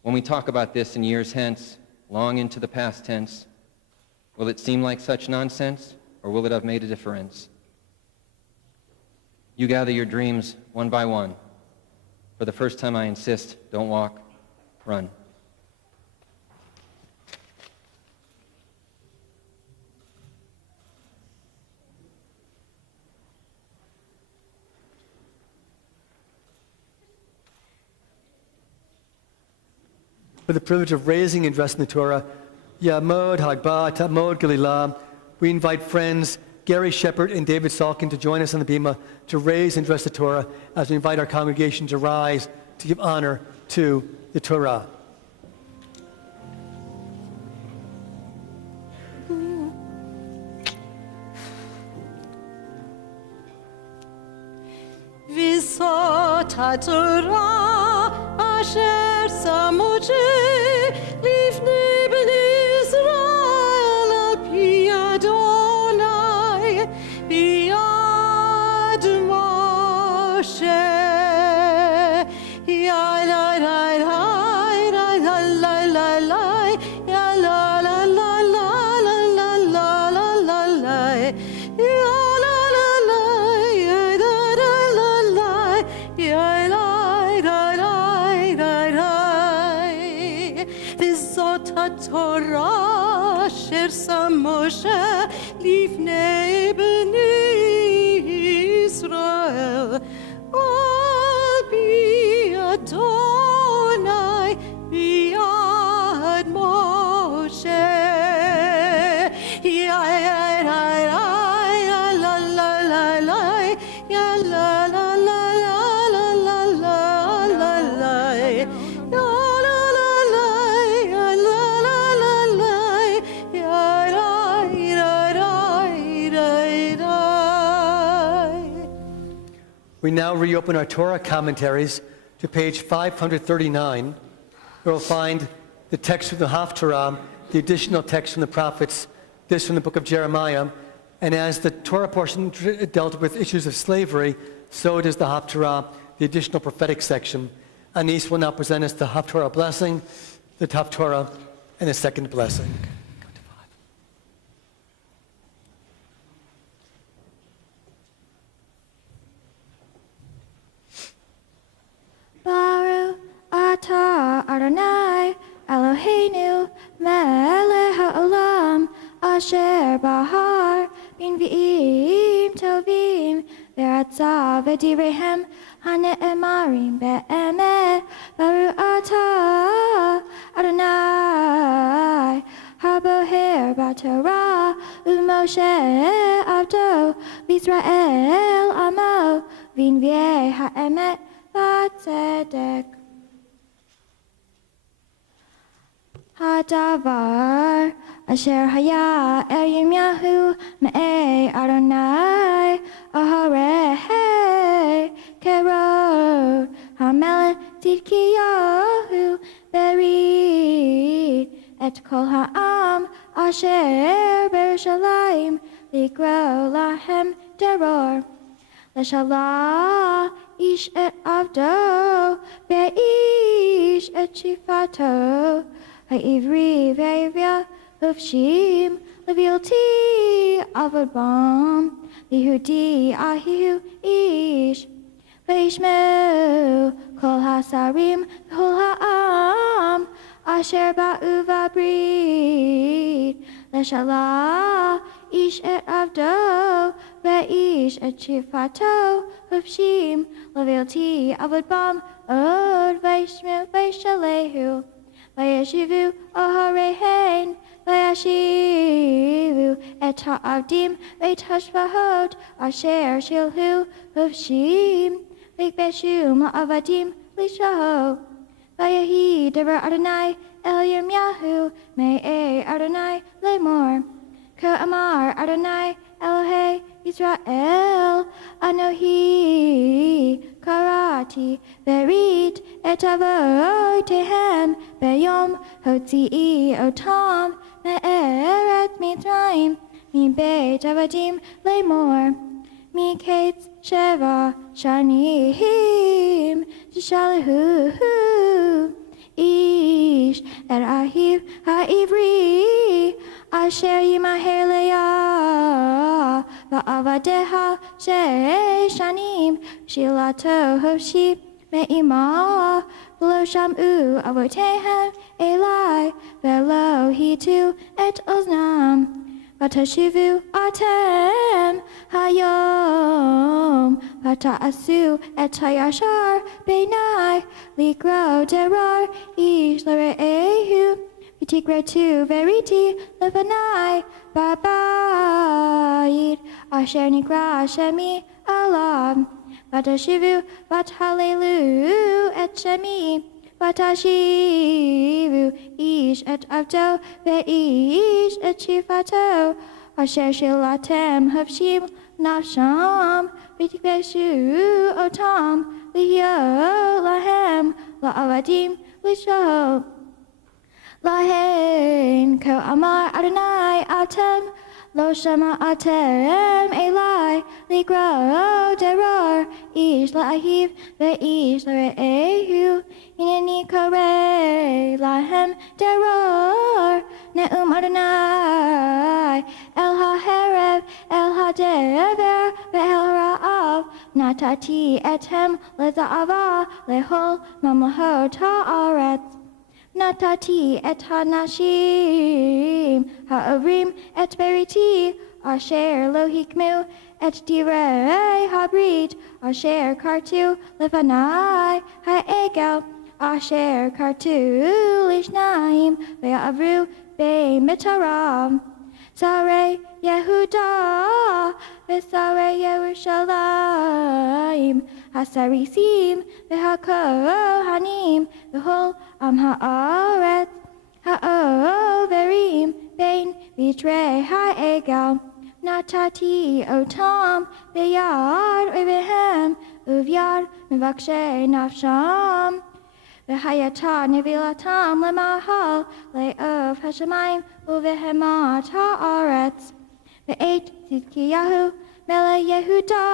When we talk about this in years hence, long into the past tense, will it seem like such nonsense, or will it have made a difference? You gather your dreams one by one. For the first time I insist, don't walk, run. For the privilege of raising and dressing the Torah, Yamod Hagba Tamod Galilah, we invite friends Gary Shepard and David Salkin to join us on the bima to raise and dress the Torah as we invite our congregation to rise to give honor to the Torah. Visot HaTorah asher samu livnei Moshe. Ya la la la la la la la la. Ya la la la la la la la la la la. Ya la la la. Ya la la la la. Ya la la la la la. V'zot haTorah asher sam Moshe lifnei bnei Israel. Al pi Adonai biyad Moshe. Ya la la la la la la. Ya la la la la la la la la la. Ya la la la. Ya la la la la. Ya la la la la. We now reopen our Torah commentaries to page 539, where we'll find the text from the Haftarah, the additional text from the prophets, this from the book of Jeremiah. And as the Torah portion dealt with issues of slavery, so does the Haftarah, the additional prophetic section. Anis will now present us the Haftarah blessing, the Haftarah, and the second blessing. Baruch atah Adonai Eloheinu melech haolam asher bahar b'nvi'im tovim v'ratzah v'direhem hane'emarim be'emet. Baruch atah Adonai haboher b'torah u'Moshe avdo v'Yisrael amo v'nvi'ei ha'emet v'tzedek. Hadavar asher haya el Yirmiyahu me'ei Adonai aharei kerod hamelech Tzidkiyahu berid et kol ha'am asher b'Yerushalayim likro lahem teror. Leshalah ish et avdo ve'ish et shifato ha'ivri ve'ivya hufshim levilti avod bam lihudi ahihu ish ve'ishmeu kol hasarim kol ha'am asher ba'u v'abrid. Leshalah ish et avdo ve'ish et shifato hufshim levilti avod bam od ve'ishmeu ve'ishalehu vayeshivu oharein vayashivu et ha'avdim veit hashvahot asher shilhu hufshim likbeshu ma'avadim lishaho. Vayehi devar Adonai el Yirmiyahu me'ei Adonai lemor. Ka'amar Adonai Elohei Yisrael Anohi karati berit et avotehem beyom hotzi'i otam me'eret Mitzrayim mi beit avadim lemor. Mi kates sheva shanim tishalihu ish et ahiv ha'ivri asher yimaher leah va'avadeha she'shanim shilato hofshib me'imah v'lo sham'u avotehem elai v'lo hitu et oznam. Vatashivu atem hayom vata'asu et hayashar beinai likro derar ish l're'ehu v'tigretu veriti lefanai babayit asher nikra shemi alav. Vatashivu vathalelu et shemi Vatashivu ish et avdo ve'ish et shifato asher shilatem hafshim nafsham v'tikveshu otam v'yo lahem la'avadim lisho lahen ko amar Adonai atem Lo shama'atem Eli likro deror ish la'ahiv ve'ish la're'ehu hineni kare lahem deror ne'um Adonai el ha'herev el ha'dever ve'el ra'av natati etem leza'ava lehol mamlahot ha'aretz Natati et hanashim ha'avrim et beriti asher lo hikmu et direi habrit asher kartu lefanai ha'egel asher kartu lishnaim ve'avru be'mitaram Sarei Yehuda v'sarei Yerushalayim hasarisim v'hakohanim v'hol am ha'aretz ha'overim bein vitrei ha'egal natati otam b'yad oivehem uvyad mevakshei nafsham v'hayata nevilatam lemahal le'ov hashemayim uvehemat ha'aretz ve'et Tzidkiyahu Mele Yehuda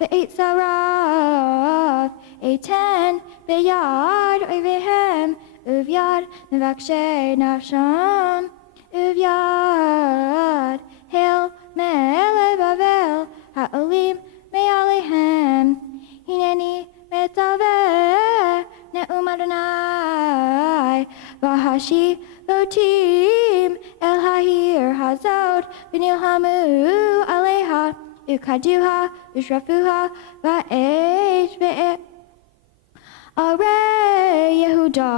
ve'et Sarav Eiten ve'yad oivehem uvyad mevakshei nafsham uvyad Hail Mele Bavel ha'olim me'alehem hineni metzaveh ne'um Adonai v'hashi votim el ha'hir hazot v'nilhamu aleha ukaduha ushrafuha va'esh ve'et Arei Yehuda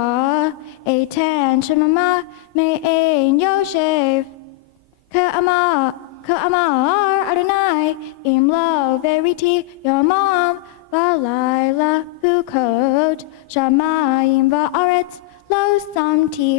Eiten Shemama Me'ein Yoshev Ka'amar Adonai Imlo Veriti Yomam V'layla Hukot Shamayim Va'aretz Lo Samti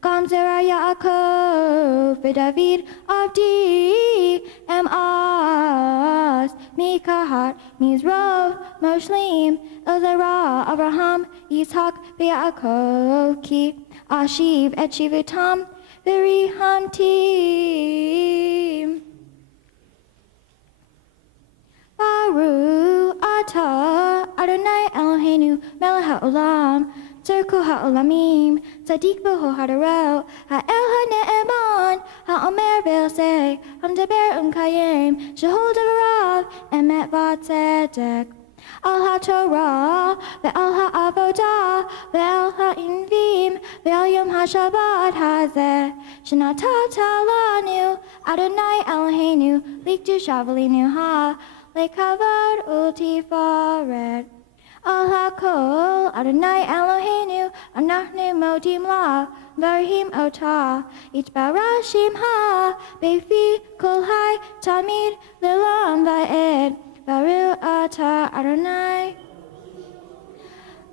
Gam Zera Yaakov V'David Avdi Em'as Mikahat Mizrov Moshlim Elzerah Abraham Yitzhak V'Yaakov Ki Ashiv Et Shivutam V'Rihantim Baruch Atah Adonai Eloheinu Melech HaOlam Tzarku ha'olamim, tzadik b'ho hadaro, ha'el ha'ne'eman, ha'omer ve'osei, hamdaber kayim, shehol devarav, emet v'tzedek. Al ha'torah, ve'al ha'avodah, ve'al ha'invim, ve'al yom ha'shabbat hazeh, shenatata lanu, Adonai Eloheinu, likdu shavalinu ha, lekavod ultifaret. Al hakol Adonai Eloheinu anachnu modim la varhim ota itbarashim ha befi kol hai tamid lelam va'ed baru ata Adonai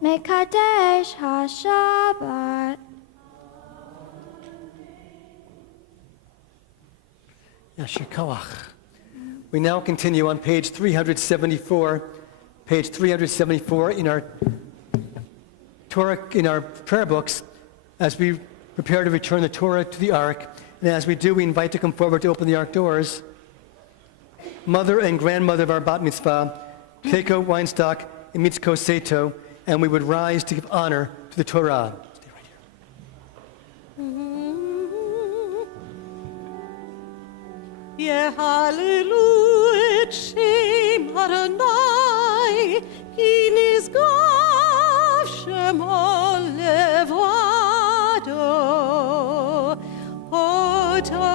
mekadesh ha-shabbat. Yasher Koach. We now continue on page 374. Page 374 in our Torah, in our prayer books, as we prepare to return the Torah to the Ark. And as we do, we invite to come forward to open the Ark doors. Mother and grandmother of our Bat Mitzvah, Keiko Weinstock and Mitzko Seto, and we would rise to give honor to the Torah. Stay right here. Yehalelu et Shem Adonai, ki nizgav shemo levado, ota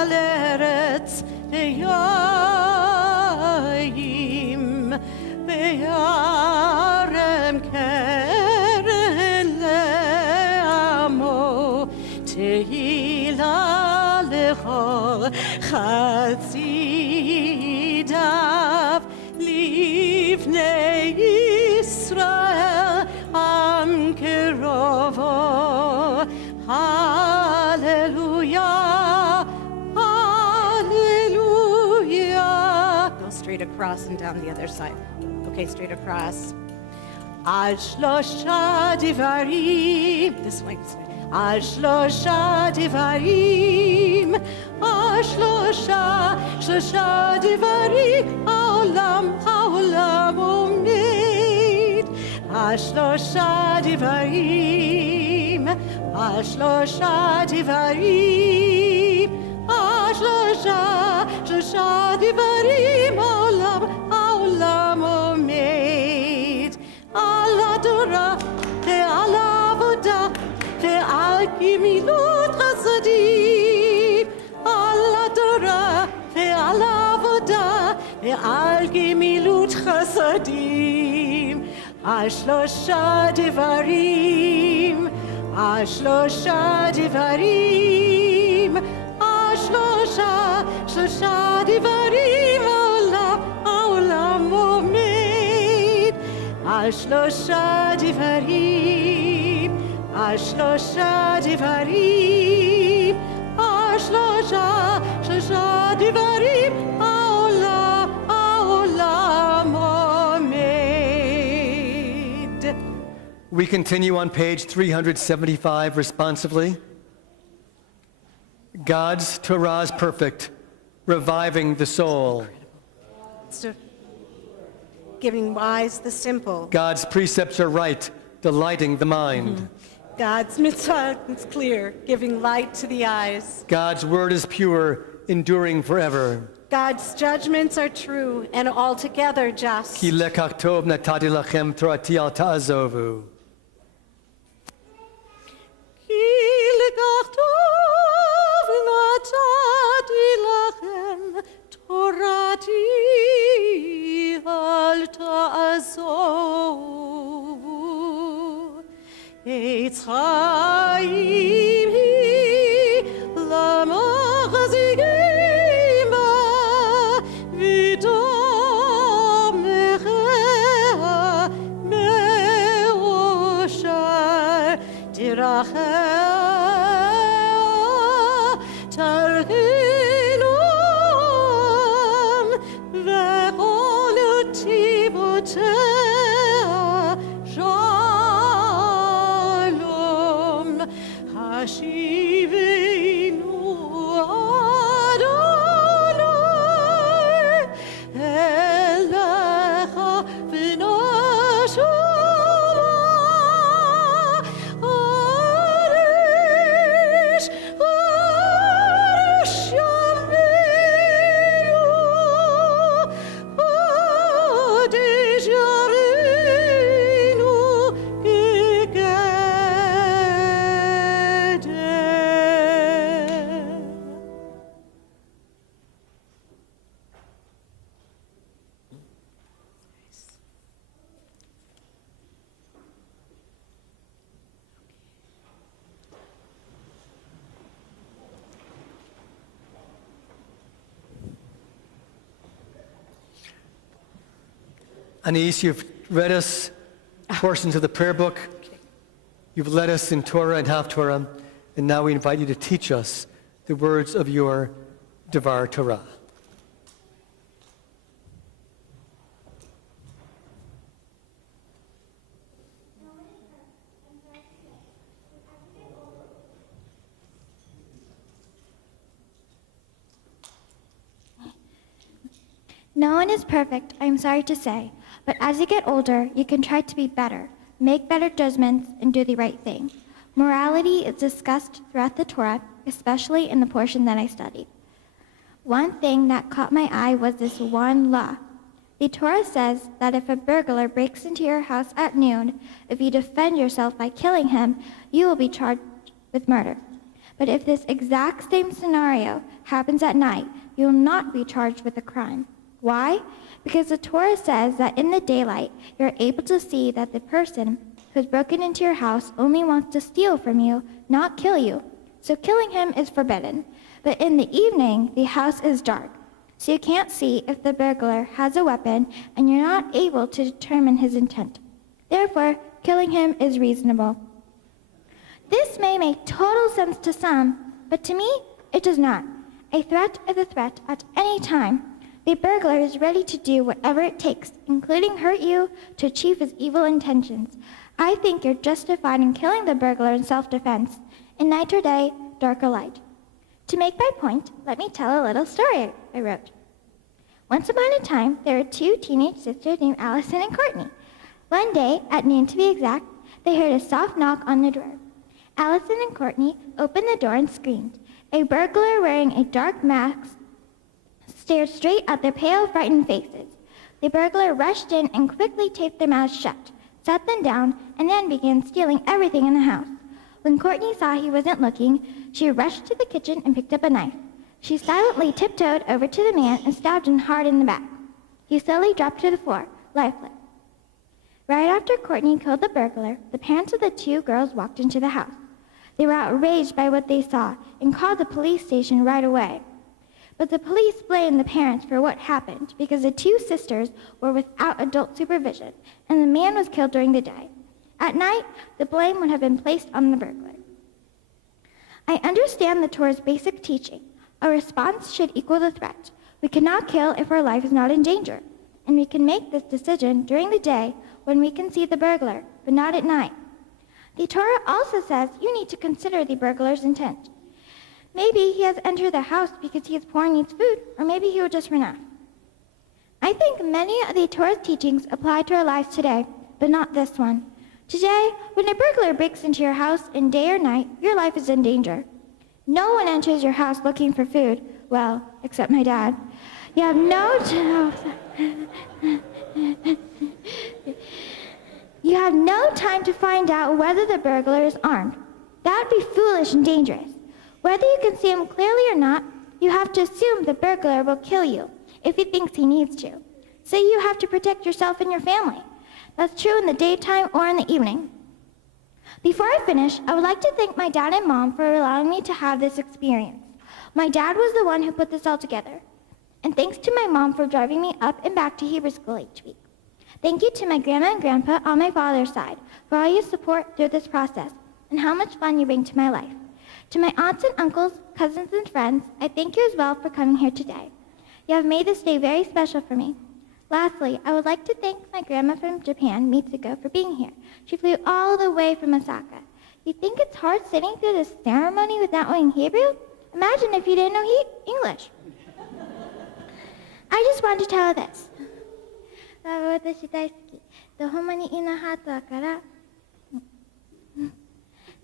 al eretz eyayim, beyarem keren le'amo, tehila lechol Chazidav livnei Yisrael am kerovo. Hallelujah, hallelujah. Go straight across and down the other side. Okay, straight across. Al shlosha divarim. This way. על שלושה דברים, על שלושה דברים, העולם עומד. על שלושה דברים, על שלושה דברים, על שלושה דברים, העולם עומד. על התורה ועל העבודה ועל גמילות חסדים, על התורה ועל העבודה ועל גמילות חסדים, על שלושה דברים, על שלושה דברים, על שלושה דברים, העולם עומד. על שלושה דברים, על שלושה דברים, על שלושה דברים, העולם עומד. We continue on page 375 responsively. God's Torah is perfect, reviving the soul. So, giving wise the simple. God's precepts are right, delighting the mind. God's mitzvah is clear, giving light to the eyes. God's word is pure, enduring forever. God's judgments are true and altogether just. Ki lekach tov natati lachem torati al ta'azovu. כי לקח טוב נתתי לכם, תורתי אל תעזובו. עץ חיים היא למחזיקים בה, ותומכיה מאושר. דרכיה תרכינום, וכל נתיבותיה שלום. השיבנו אדוני אליך ונשובה. Anais, you've read us portions of the prayer book. You've led us in Torah and Haftorah, and now we invite you to teach us the words of your Devar Torah. No one is perfect, I'm sorry to say, but as you get older, you can try to be better, make better judgments, and do the right thing. Morality is discussed throughout the Torah, especially in the portion that I studied. One thing that caught my eye was this one law. The Torah says that if a burglar breaks into your house at noon, if you defend yourself by killing him, you will be charged with murder. But if this exact same scenario happens at night, you will not be charged with a crime. Why? Because the Torah says that in the daylight, you're able to see that the person who has broken into your house only wants to steal from you, not kill you. So killing him is forbidden. But in the evening, the house is dark, so you can't see if the burglar has a weapon, and you're not able to determine his intent. Therefore, killing him is reasonable. This may make total sense to some, but to me, it does not. A threat is a threat at any time. The burglar is ready to do whatever it takes, including hurt you, to achieve his evil intentions. I think you're justified in killing the burglar in self-defense. in night or day, dark or light. To make my point, let me tell a little story I wrote. Once upon a time, there were two teenage sisters named Allison and Courtney. One day, at noon to be exact, they heard a soft knock on the door. Allison and Courtney opened the door and screamed. A burglar wearing a dark mask stared straight at their pale, frightened faces. The burglar rushed in and quickly taped their mouths shut, sat them down, and then began stealing everything in the house. When Courtney saw he wasn't looking, she rushed to the kitchen and picked up a knife. She silently tiptoed over to the man and stabbed him hard in the back. He slowly dropped to the floor, lifeless. Right after Courtney killed the burglar, the parents of the two girls walked into the house. They were outraged by what they saw and called the police station right away. But the police blamed the parents for what happened because the two sisters were without adult supervision and the man was killed during the day. At night, the blame would have been placed on the burglar. I understand the Torah's basic teaching. A response should equal the threat. We cannot kill if our life is not in danger, and we can make this decision during the day when we can see the burglar, but not at night. The Torah also says you need to consider the burglar's intent. Maybe he has entered the house because he is poor and needs food, or maybe he will just run off. I think many of the Torah's teachings apply to our lives today, but not this one. Today, when a burglar breaks into your house in day or night, your life is in danger. No one enters your house looking for food, well, except my dad. You have no time to find out whether the burglar is armed. That would be foolish and dangerous. Whether you can see him clearly or not, you have to assume the burglar will kill you if he thinks he needs to. So you have to protect yourself and your family. That's true in the daytime or in the evening. Before I finish, I would like to thank my dad and mom for allowing me to have this experience. My dad was the one who put this all together. And thanks to my mom for driving me up and back to Hebrew school each week. Thank you to my grandma and grandpa on my father's side for all your support through this process and how much fun you bring to my life. To my aunts and uncles, cousins and friends, I thank you as well for coming here today. You have made this day very special for me. Lastly, I would like to thank my grandma from Japan, Mitsuko, for being here. She flew all the way from Osaka. You think it's hard sitting through this ceremony without knowing Hebrew? Imagine if you didn't know English. I just want to tell this.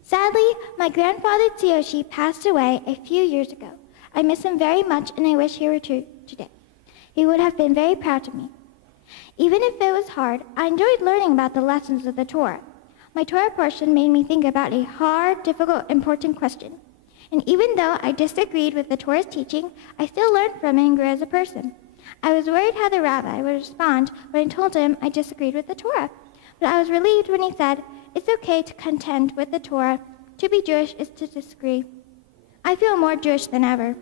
Sadly, my grandfather Tsuyoshi passed away a few years ago. I miss him very much and I wish he were true today. He would have been very proud of me. Even if it was hard, I enjoyed learning about the lessons of the Torah. My Torah portion made me think about a hard, difficult, important question. And even though I disagreed with the Torah's teaching, I still learned from it and grew as a person. I was worried how the rabbi would respond when I told him I disagreed with the Torah. But I was relieved when he said, it's okay to contend with the Torah. To be Jewish is to disagree. I feel more Jewish than ever.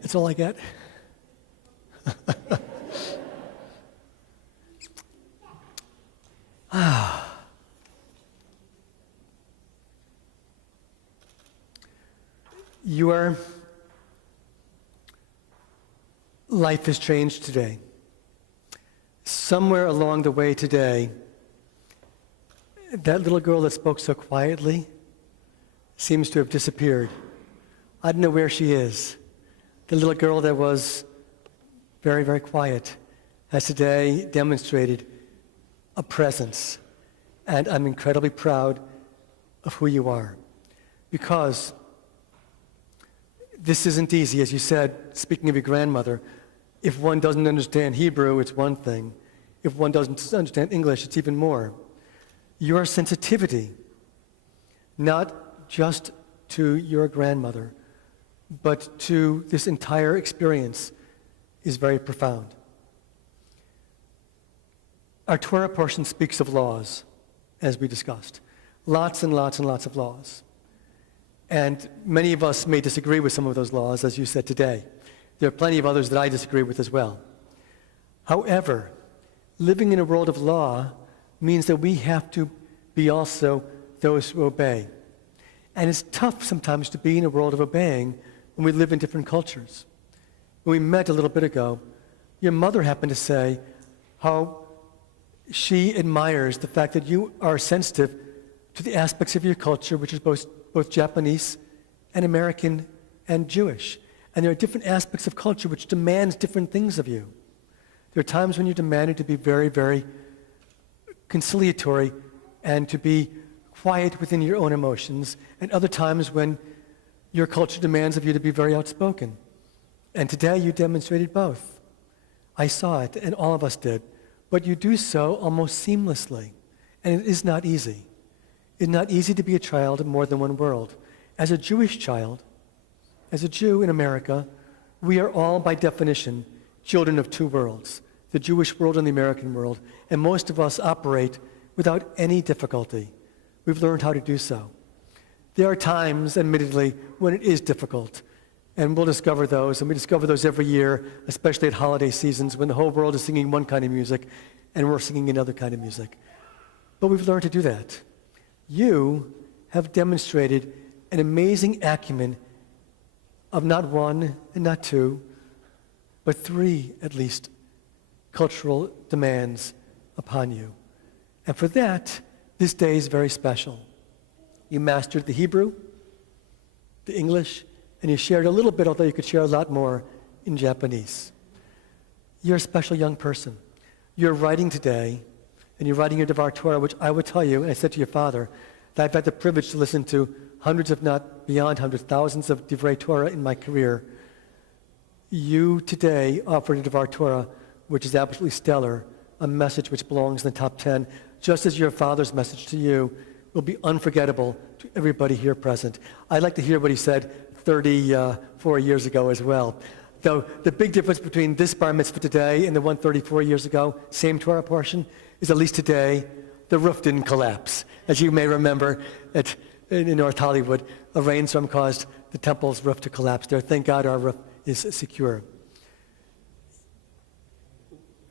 That's all I get. Your life has changed today. Somewhere along the way today, that little girl that spoke so quietly seems to have disappeared. I don't know where she is. The little girl that was very, very quiet has today demonstrated a presence. And I'm incredibly proud of who you are. Because this isn't easy, as you said, speaking of your grandmother. If one doesn't understand Hebrew, it's one thing. If one doesn't understand English, it's even more. Your sensitivity, not just to your grandmother, but to this entire experience, is very profound. Our Torah portion speaks of laws, as we discussed. Lots and lots and lots of laws. And many of us may disagree with some of those laws, as you said today. There are plenty of others that I disagree with as well. However, living in a world of law means that we have to be also those who obey. And it's tough sometimes to be in a world of obeying when we live in different cultures. when we met a little bit ago, your mother happened to say how she admires the fact that you are sensitive to the aspects of your culture, which is both Japanese and American and Jewish. And there are different aspects of culture which demands different things of you. There are times when you're demanded to be very, very conciliatory and to be quiet within your own emotions, and other times when your culture demands of you to be very outspoken. And today you demonstrated both. I saw it, and all of us did. But you do so almost seamlessly. And it is not easy. It's not easy to be a child of more than one world. As a Jewish child, as a Jew in America, we are all, by definition, children of two worlds, the Jewish world and the American world. And most of us operate without any difficulty. We've learned how to do so. There are times, admittedly, when it is difficult. And we'll discover those, and we discover those every year, especially at holiday seasons when the whole world is singing one kind of music and we're singing another kind of music. But we've learned to do that. You have demonstrated an amazing acumen of not one and not two, but three, at least, cultural demands upon you. And for that, this day is very special. You mastered the Hebrew, the English, and you shared a little bit, although you could share a lot more, in Japanese. You're a special young person. You're writing today, and you're writing your Devar Torah, which I would tell you, and I said to your father, that I've had the privilege to listen to hundreds, if not beyond hundreds, thousands of Divrei Torah in my career. You today offered a Devar Torah, which is absolutely stellar, a message which belongs in the top 10, just as your father's message to you will be unforgettable to everybody here present. I'd like to hear what he said 34 years ago as well. Though the big difference between this bar mitzvah today and the one 34 years ago, same Torah portion, is at least today, the roof didn't collapse. As you may remember, in North Hollywood, a rainstorm caused the temple's roof to collapse there. Thank God our roof is secure.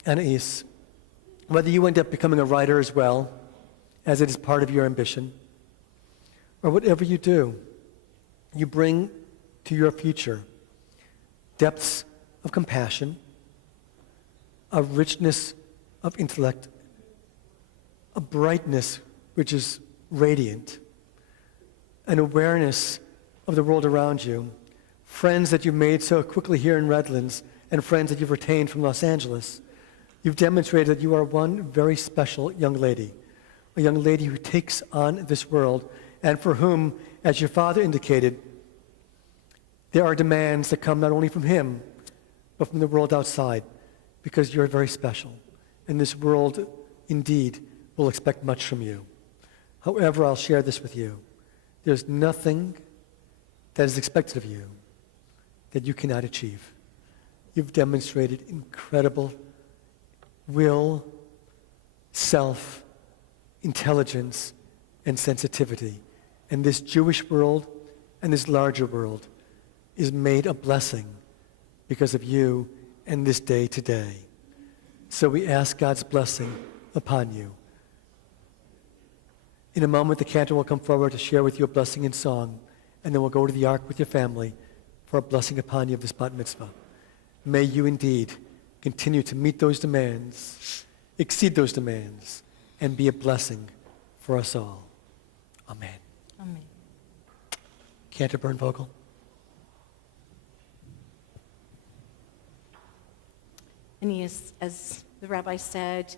Anais, whether you end up becoming a writer as well, as it is part of your ambition, or whatever you do, you bring to your future depths of compassion, a richness of intellect, a brightness which is radiant, an awareness of the world around you, friends that you made so quickly here in Redlands, and friends that you've retained from Los Angeles. You've demonstrated that you are one very special young lady, a young lady who takes on this world, and for whom, as your father indicated, there are demands that come not only from him, but from the world outside, because you're very special. And this world, indeed, will expect much from you. However, I'll share this with you. There's nothing that is expected of you that you cannot achieve. You've demonstrated incredible will, self, intelligence, and sensitivity. And this Jewish world and this larger world is made a blessing because of you and this day today. So we ask God's blessing upon you. In a moment, the cantor will come forward to share with you a blessing in song, and then we'll go to the ark with your family for a blessing upon you of this bat mitzvah. May you indeed continue to meet those demands, exceed those demands, and be a blessing for us all. Amen. Amen. Cantor Bern Vogel. Aeneas, as the rabbi said,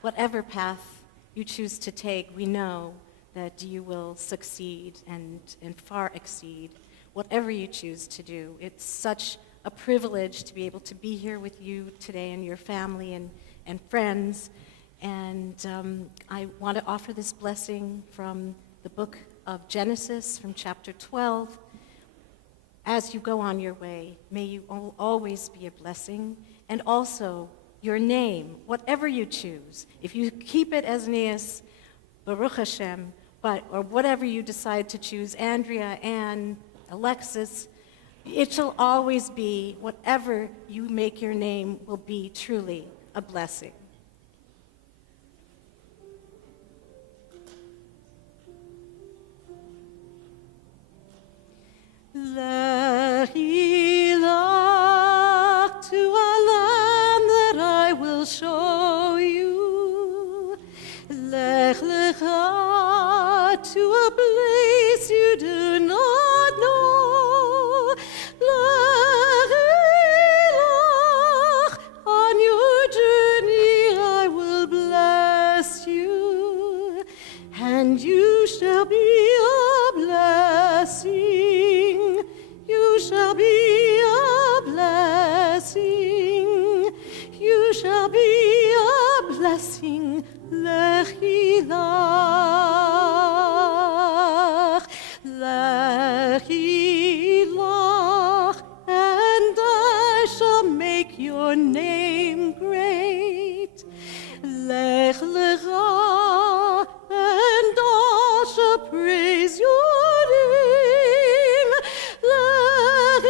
whatever path you choose to take, we know that you will succeed and far exceed whatever you choose to do. It's such a privilege to be able to be here with you today and your family and friends. And I want to offer this blessing from the book of Genesis, from chapter 12. As you go on your way, may you always be a blessing. And also, your name, whatever you choose, if you keep it as Aeneas, Baruch Hashem, or whatever you decide to choose, Andrea, Anne, Alexis, it shall always be, whatever you make your name will be truly a blessing. Lehi Lechilach, and I shall make your name great. Lech Lecha, and all shall praise your name. Lechilach,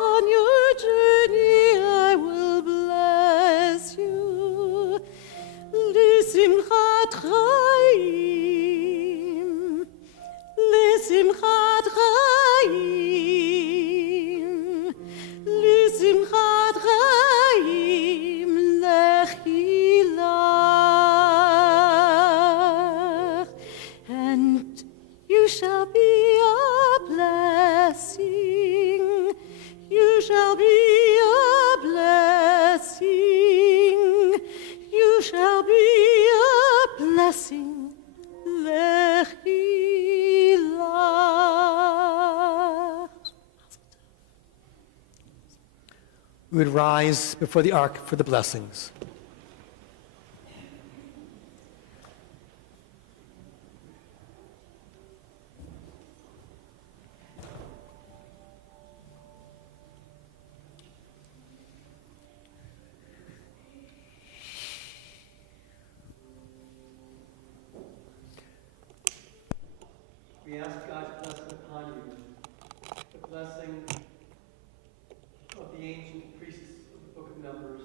on your journey I will bless you. Lisimchat Chaim, Lisimchat Chaim, Lisimchat Chaim, Lechilach. And you shall be a blessing, you shall be a blessing, you shall be a blessing, Lechilach. We would rise before the ark for the blessings. We ask God's blessing upon you, the blessing of the ancient priests of the Book of Numbers,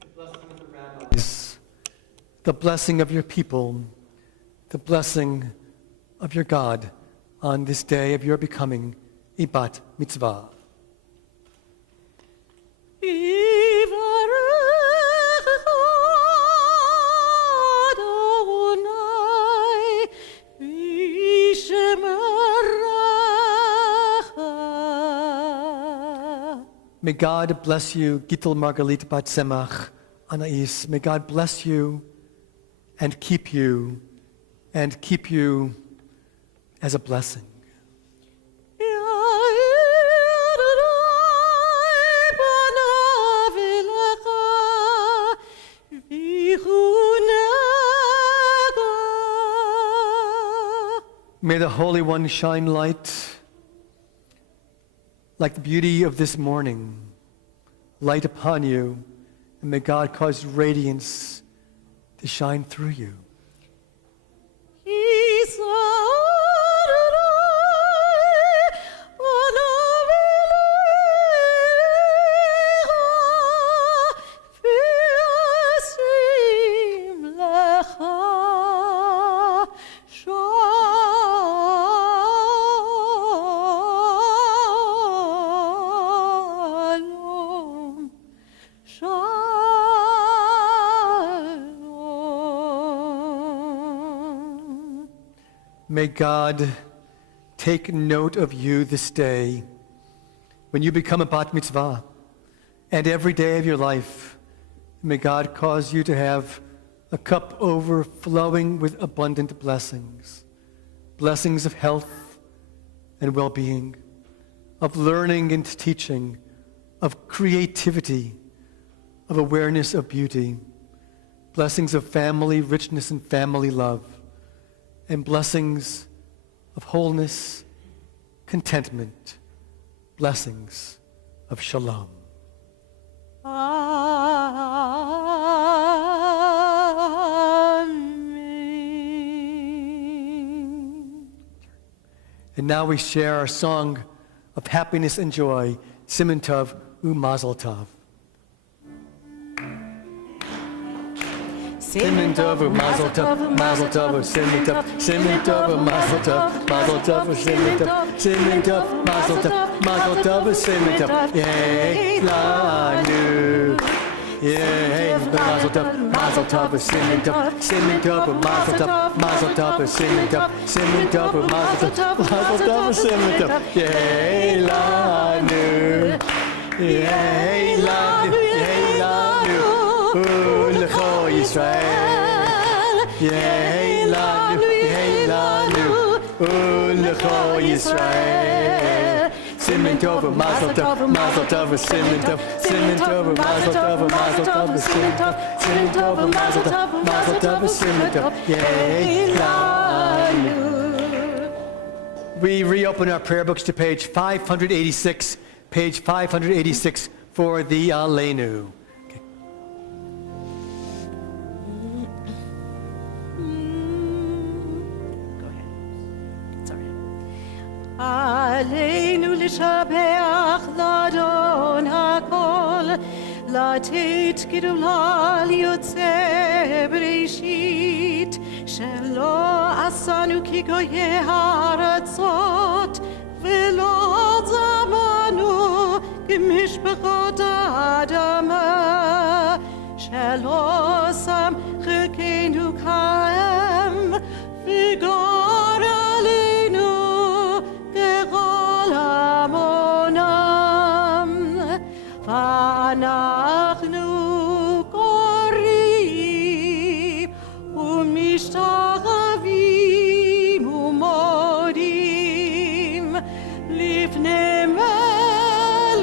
the blessing of the rabbis, the blessing of your people, the blessing of your God on this day of your becoming a bat mitzvah. May God bless you, Gittel Margalit Bat Semach Anais. May God bless you and keep you as a blessing. May the Holy One shine light like the beauty of this morning, light upon you, and may God cause radiance to shine through you. May God take note of you this day when you become a bat mitzvah, and every day of your life. May God cause you to have a cup overflowing with abundant blessings, blessings of health and well-being, of learning and teaching, of creativity, of awareness of beauty, blessings of family richness and family love, and blessings of wholeness, contentment, blessings of shalom. Amen. And now we share our song of happiness and joy, Siman Tov u'Mazel Tov. Siman Tov u'Mazel Tov, Mazel Tov u'Siman Tov, Siman Tov u'Mazel Tov, Mazel Tov u'Siman Tov, Siman Tov, Mazel Tov, Mazel Tov u'Siman Tov. Yeh lanu, yeh Mazel Tov, Mazel Tov u'Siman Tov, Siman Tov u'Mazel Tov, Mazel Tov u'Siman Tov, Siman Tov u'Mazel Tov, Mazel Tov u'Siman Tov. Yeh lanu, yeh lanu, yeh lanu. U'lecho Yisrael, Yehei lanu, U'lecho Yisrael. Siman Tov u'Mazel Tov, Mazel Tov u'Siman Tov, Siman Tov u'Mazel Tov, Mazel Tov u'Siman Tov, Siman Tov u'Mazel Tov, Mazel Tov u'Siman Tov. Yehei lanu. we reopen our prayer books to page 586, for the Aleinu. Okay. Go ahead. It's all right. עלינו לשבח לאדון הכל, לתת גדולה ליוצא בראשית, שלא עשנו כגויי הארצות, ולא זמנו כמשפחות האדמה, שלא שם חלקנו כהם, וגור עלינו ככל המונם, ואנחנו קוראים ומשתחווים ומודים לפני מלך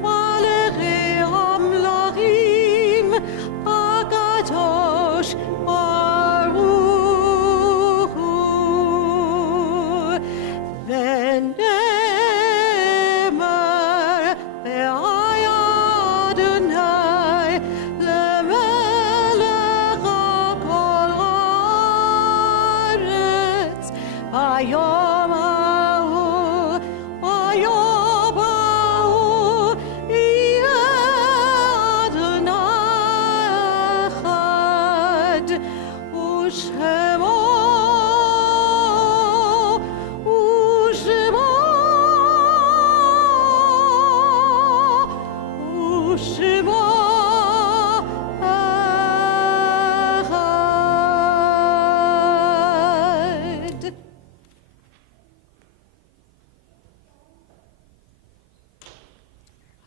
מלכי המלכים הקדוש ברוך הוא. ונאמר והיה אדוני למלך כל הארץ ביום ההוא, ביום ההוא יהיה אדוני אחד, ושמו אחד.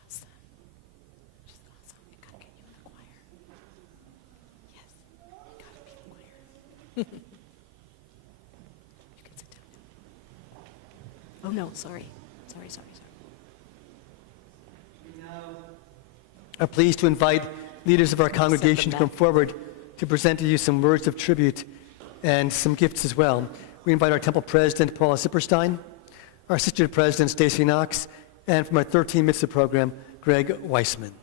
Awesome. Just awesome. We gotta get you in the choir. Yes, you gotta be in the choir. You can sit down. Oh no, sorry. Sorry. I'm pleased to invite leaders of our congregation to come forward to present to you some words of tribute and some gifts as well. We invite our temple president, Paula Zipperstein, our assistant president, Stacy Knox, and from our 13 Mitzvah program, Greg Weissman.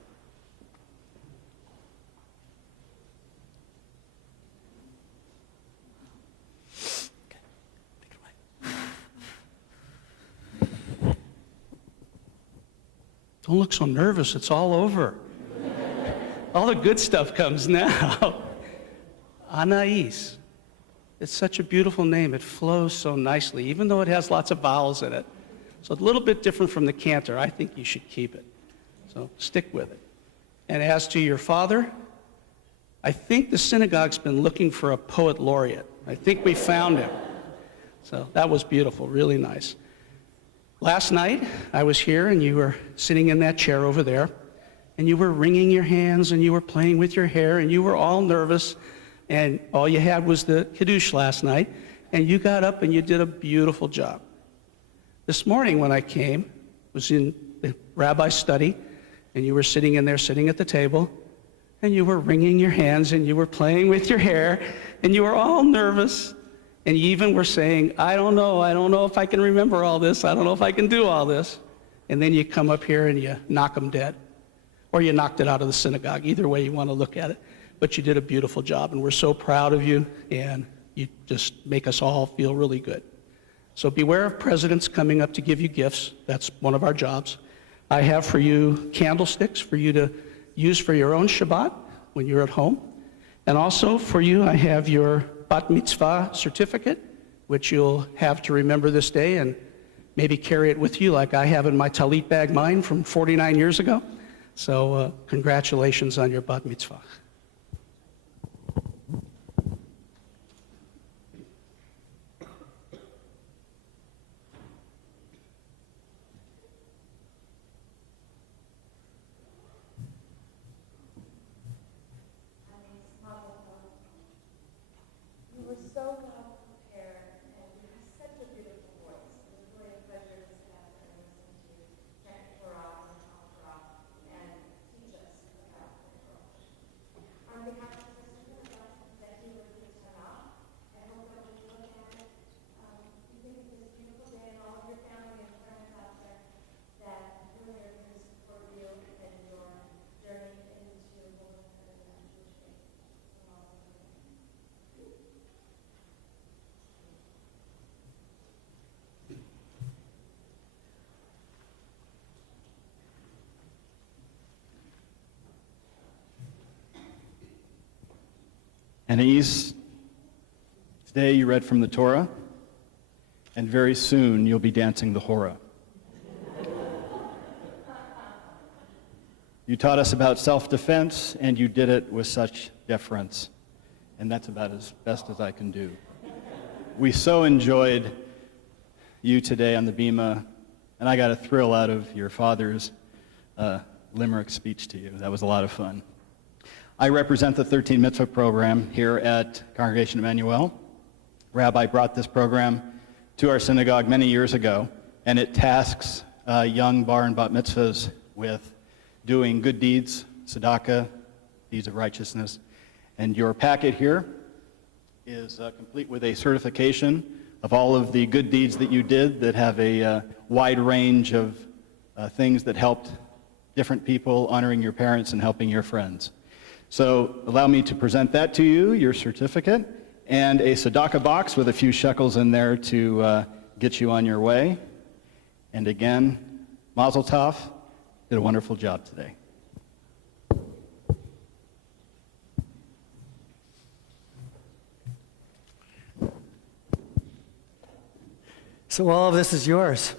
Don't look so nervous. It's all over. All the good stuff comes now. Anais. It's such a beautiful name. It flows so nicely, even though it has lots of vowels in it. So a little bit different from the cantor. I think you should keep it. So stick with it. And as to your father, I think the synagogue's been looking for a poet laureate. I think we found him. So that was beautiful, really nice. Last night, I was here, and you were sitting in that chair over there, and you were wringing your hands, and you were playing with your hair, and you were all nervous, and all you had was the Kiddush last night, and you got up and you did a beautiful job. This morning when I came, was in the rabbi's study, and you were sitting in there, sitting at the table, and you were wringing your hands, and you were playing with your hair, and you were all nervous, and you even were saying, I don't know if I can remember all this, I don't know if I can do all this. And then you come up here and you knock them dead. Or you knocked it out of the synagogue, either way you want to look at it. But you did a beautiful job, and we're so proud of you, and you just make us all feel really good. So beware of presidents coming up to give you gifts. That's one of our jobs. I have for you candlesticks for you to use for your own Shabbat when you're at home. And also for you, I have your Bat Mitzvah certificate, which you'll have to remember this day and maybe carry it with you like I have in my talit bag mine from 49 years ago. So congratulations on your Bat Mitzvah. Anais, today you read from the Torah, and very soon you'll be dancing the Hora. You taught us about self-defense, and you did it with such deference. And that's about as best as I can do. We so enjoyed you today on the Bima, and I got a thrill out of your father's limerick speech to you. That was a lot of fun. I represent the 13 Mitzvah program here at Congregation Emmanuel. Rabbi brought this program to our synagogue many years ago, and it tasks young bar and bat mitzvahs with doing good deeds, tzedakah, deeds of righteousness. And your packet here is complete with a certification of all of the good deeds that you did that have a wide range of things that helped different people, honoring your parents and helping your friends. So allow me to present that to you, your certificate, and a tzedakah box with a few shekels in there to get you on your way. And again, Mazel Tov. Did a wonderful job today. So all of this is yours.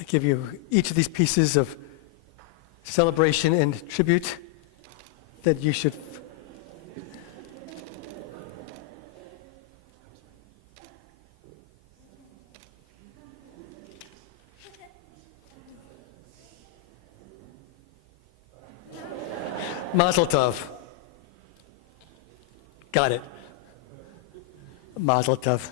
I give you each of these pieces of celebration and tribute that you should Mazel Tov. Got it. Mazel Tov.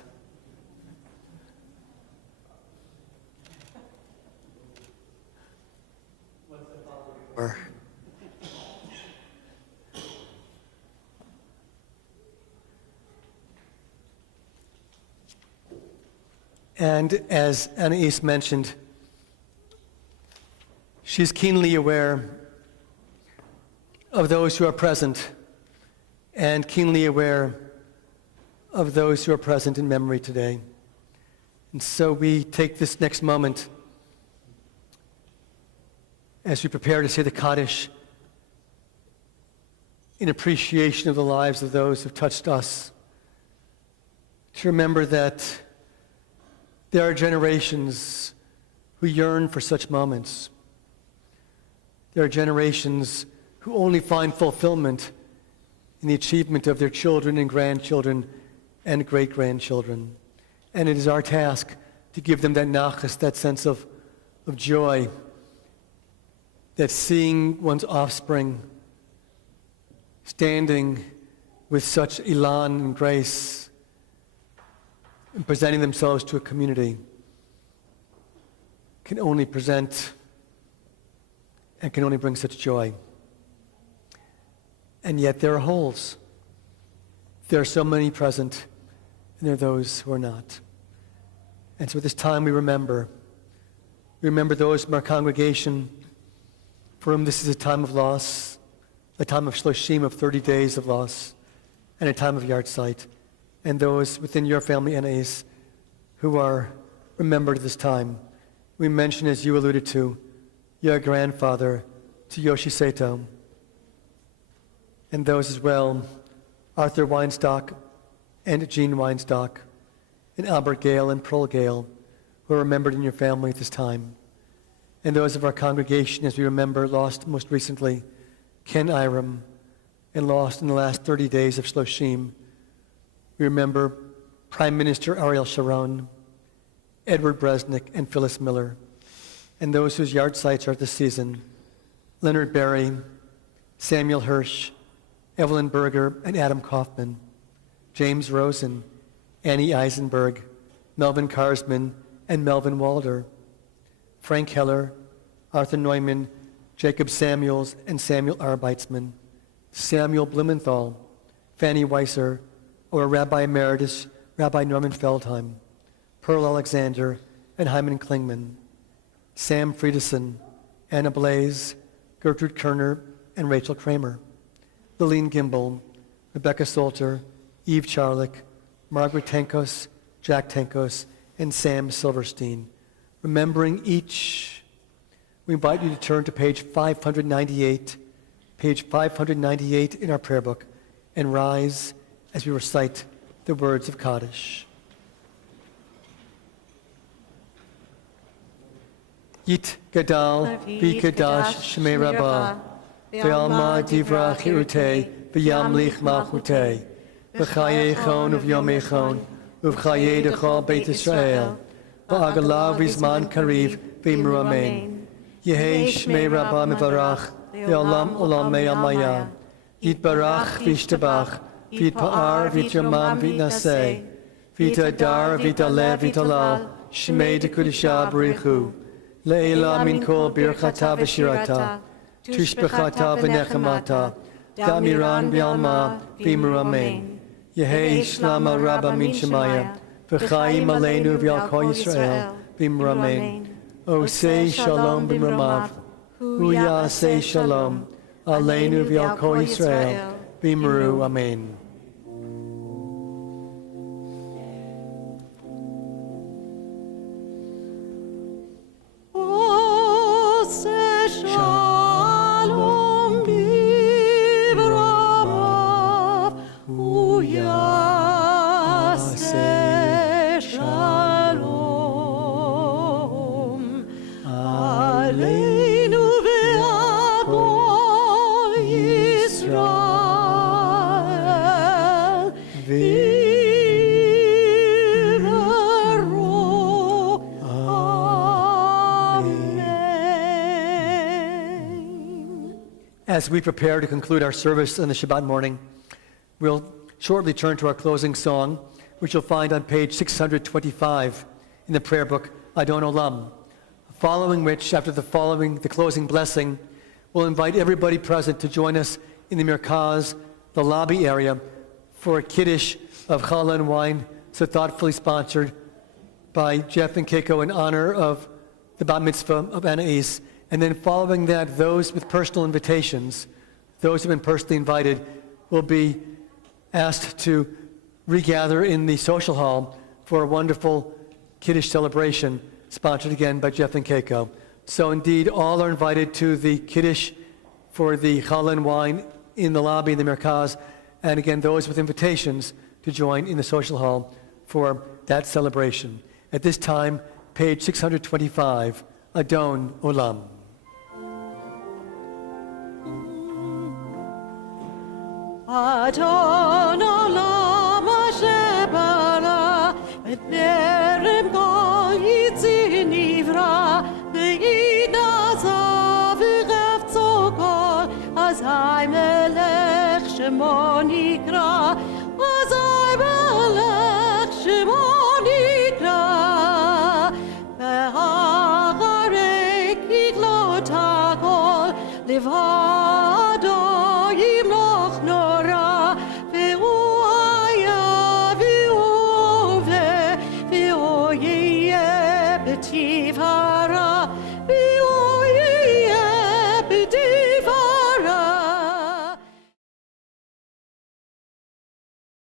And as Anais mentioned, she's keenly aware of those who are present and keenly aware of those who are present in memory today. And so we take this next moment as we prepare to say the Kaddish in appreciation of the lives of those who've touched us, to remember that there are generations who yearn for such moments. There are generations who only find fulfillment in the achievement of their children and grandchildren and great-grandchildren. And it is our task to give them that nachas, that sense of joy, that seeing one's offspring standing with such elan and grace and presenting themselves to a community can only present and can only bring such joy. And yet there are holes. There are so many present, and there are those who are not. And so at this time we remember those from our congregation for whom this is a time of loss, a time of shloshim, of 30 days of loss, and a time of yahrzeit, and those within your family, Anais, who are remembered at this time. We mention, as you alluded to, your grandfather, to Yoshi Sato, and those as well, Arthur Weinstock and Jean Weinstock, and Albert Gale and Pearl Gale, who are remembered in your family at this time. And those of our congregation, as we remember, lost most recently, Ken Iram, and lost in the last 30 days of Shloshim. We remember Prime Minister Ariel Sharon, Edward Bresnik, and Phyllis Miller, and those whose yahrzeits are this season, Leonard Berry, Samuel Hirsch, Evelyn Berger, and Adam Kaufman, James Rosen, Annie Eisenberg, Melvin Karsman, and Melvin Walder, Frank Heller, Arthur Neumann, Jacob Samuels, and Samuel Arbeitzman, Samuel Blumenthal, Fanny Weiser, or Rabbi Emeritus Rabbi Norman Feldheim, Pearl Alexander, and Hyman Klingman, Sam Friedison, Anna Blaze, Gertrude Kerner, and Rachel Kramer, Lillian Gimbel, Rebecca Salter, Eve Charlick, Margaret Tankos, Jack Tankos, and Sam Silverstein. Remembering each, we invite you to turn to page 598, page 598 in our prayer book, and rise as we recite the words of Kaddish. Yit Gadal V'Kadash Shmei Rabbah V'Alma Divrach Hirutei V'Yamlich Malchutei V'Chaye Chon Uv'Yom Echon Uv'Chaye Dechol Beit Yisrael V'Agalav V'Zman Kariv V'Imru Amen Yehei Shmei Rabbah Mevarach V'Olam Olam Mei Amaya Yitbarach V'Yishtabach V'Yitpa'ar V'Yitramam V'Yitnaseh V'Yitadar V'Yitalev V'Yitalal Shmei Dekudisha B'Richu Leila min kol birchata v'shirata, tushbechata v'nechemata, damiran b'alma v'imru amen. Yehei shlama rabba min shemaya, v'chaim aleinu v'al kol Yisrael v'imru amen. O say shalom b'mramav, huya say shalom, aleinu v'al kol Yisrael v'imru amen. Shalom b'vramav, uyaseh shalom, aleinu ve'al kol Yisrael, v'imru amen. As we prepare to conclude our service on the Shabbat morning, we'll shortly turn to our closing song, which you'll find on page 625 in the prayer book, Adon Olam. Following which, after the closing blessing, we'll invite everybody present to join us in the Merkaz, the lobby area, for a kiddush of challah and wine, so thoughtfully sponsored by Jeff and Keiko in honor of the Bat Mitzvah of Anais. And then following that, those with personal invitations, those who have been personally invited, will be asked to regather in the social hall for a wonderful Kiddush celebration, sponsored again by Jeff and Keiko. So indeed, all are invited to the Kiddush for the challah and wine in the lobby in the Merkaz, and again, those with invitations to join in the social hall for that celebration. At this time, page 625, Adon Olam. Adon olam asher bara, b'terem kol yitzir nivra, v'yidasa v'chefzo kol, azai melech shemo nikra, azai melech shemo nikra, v'hacharek yiglot hakol, livha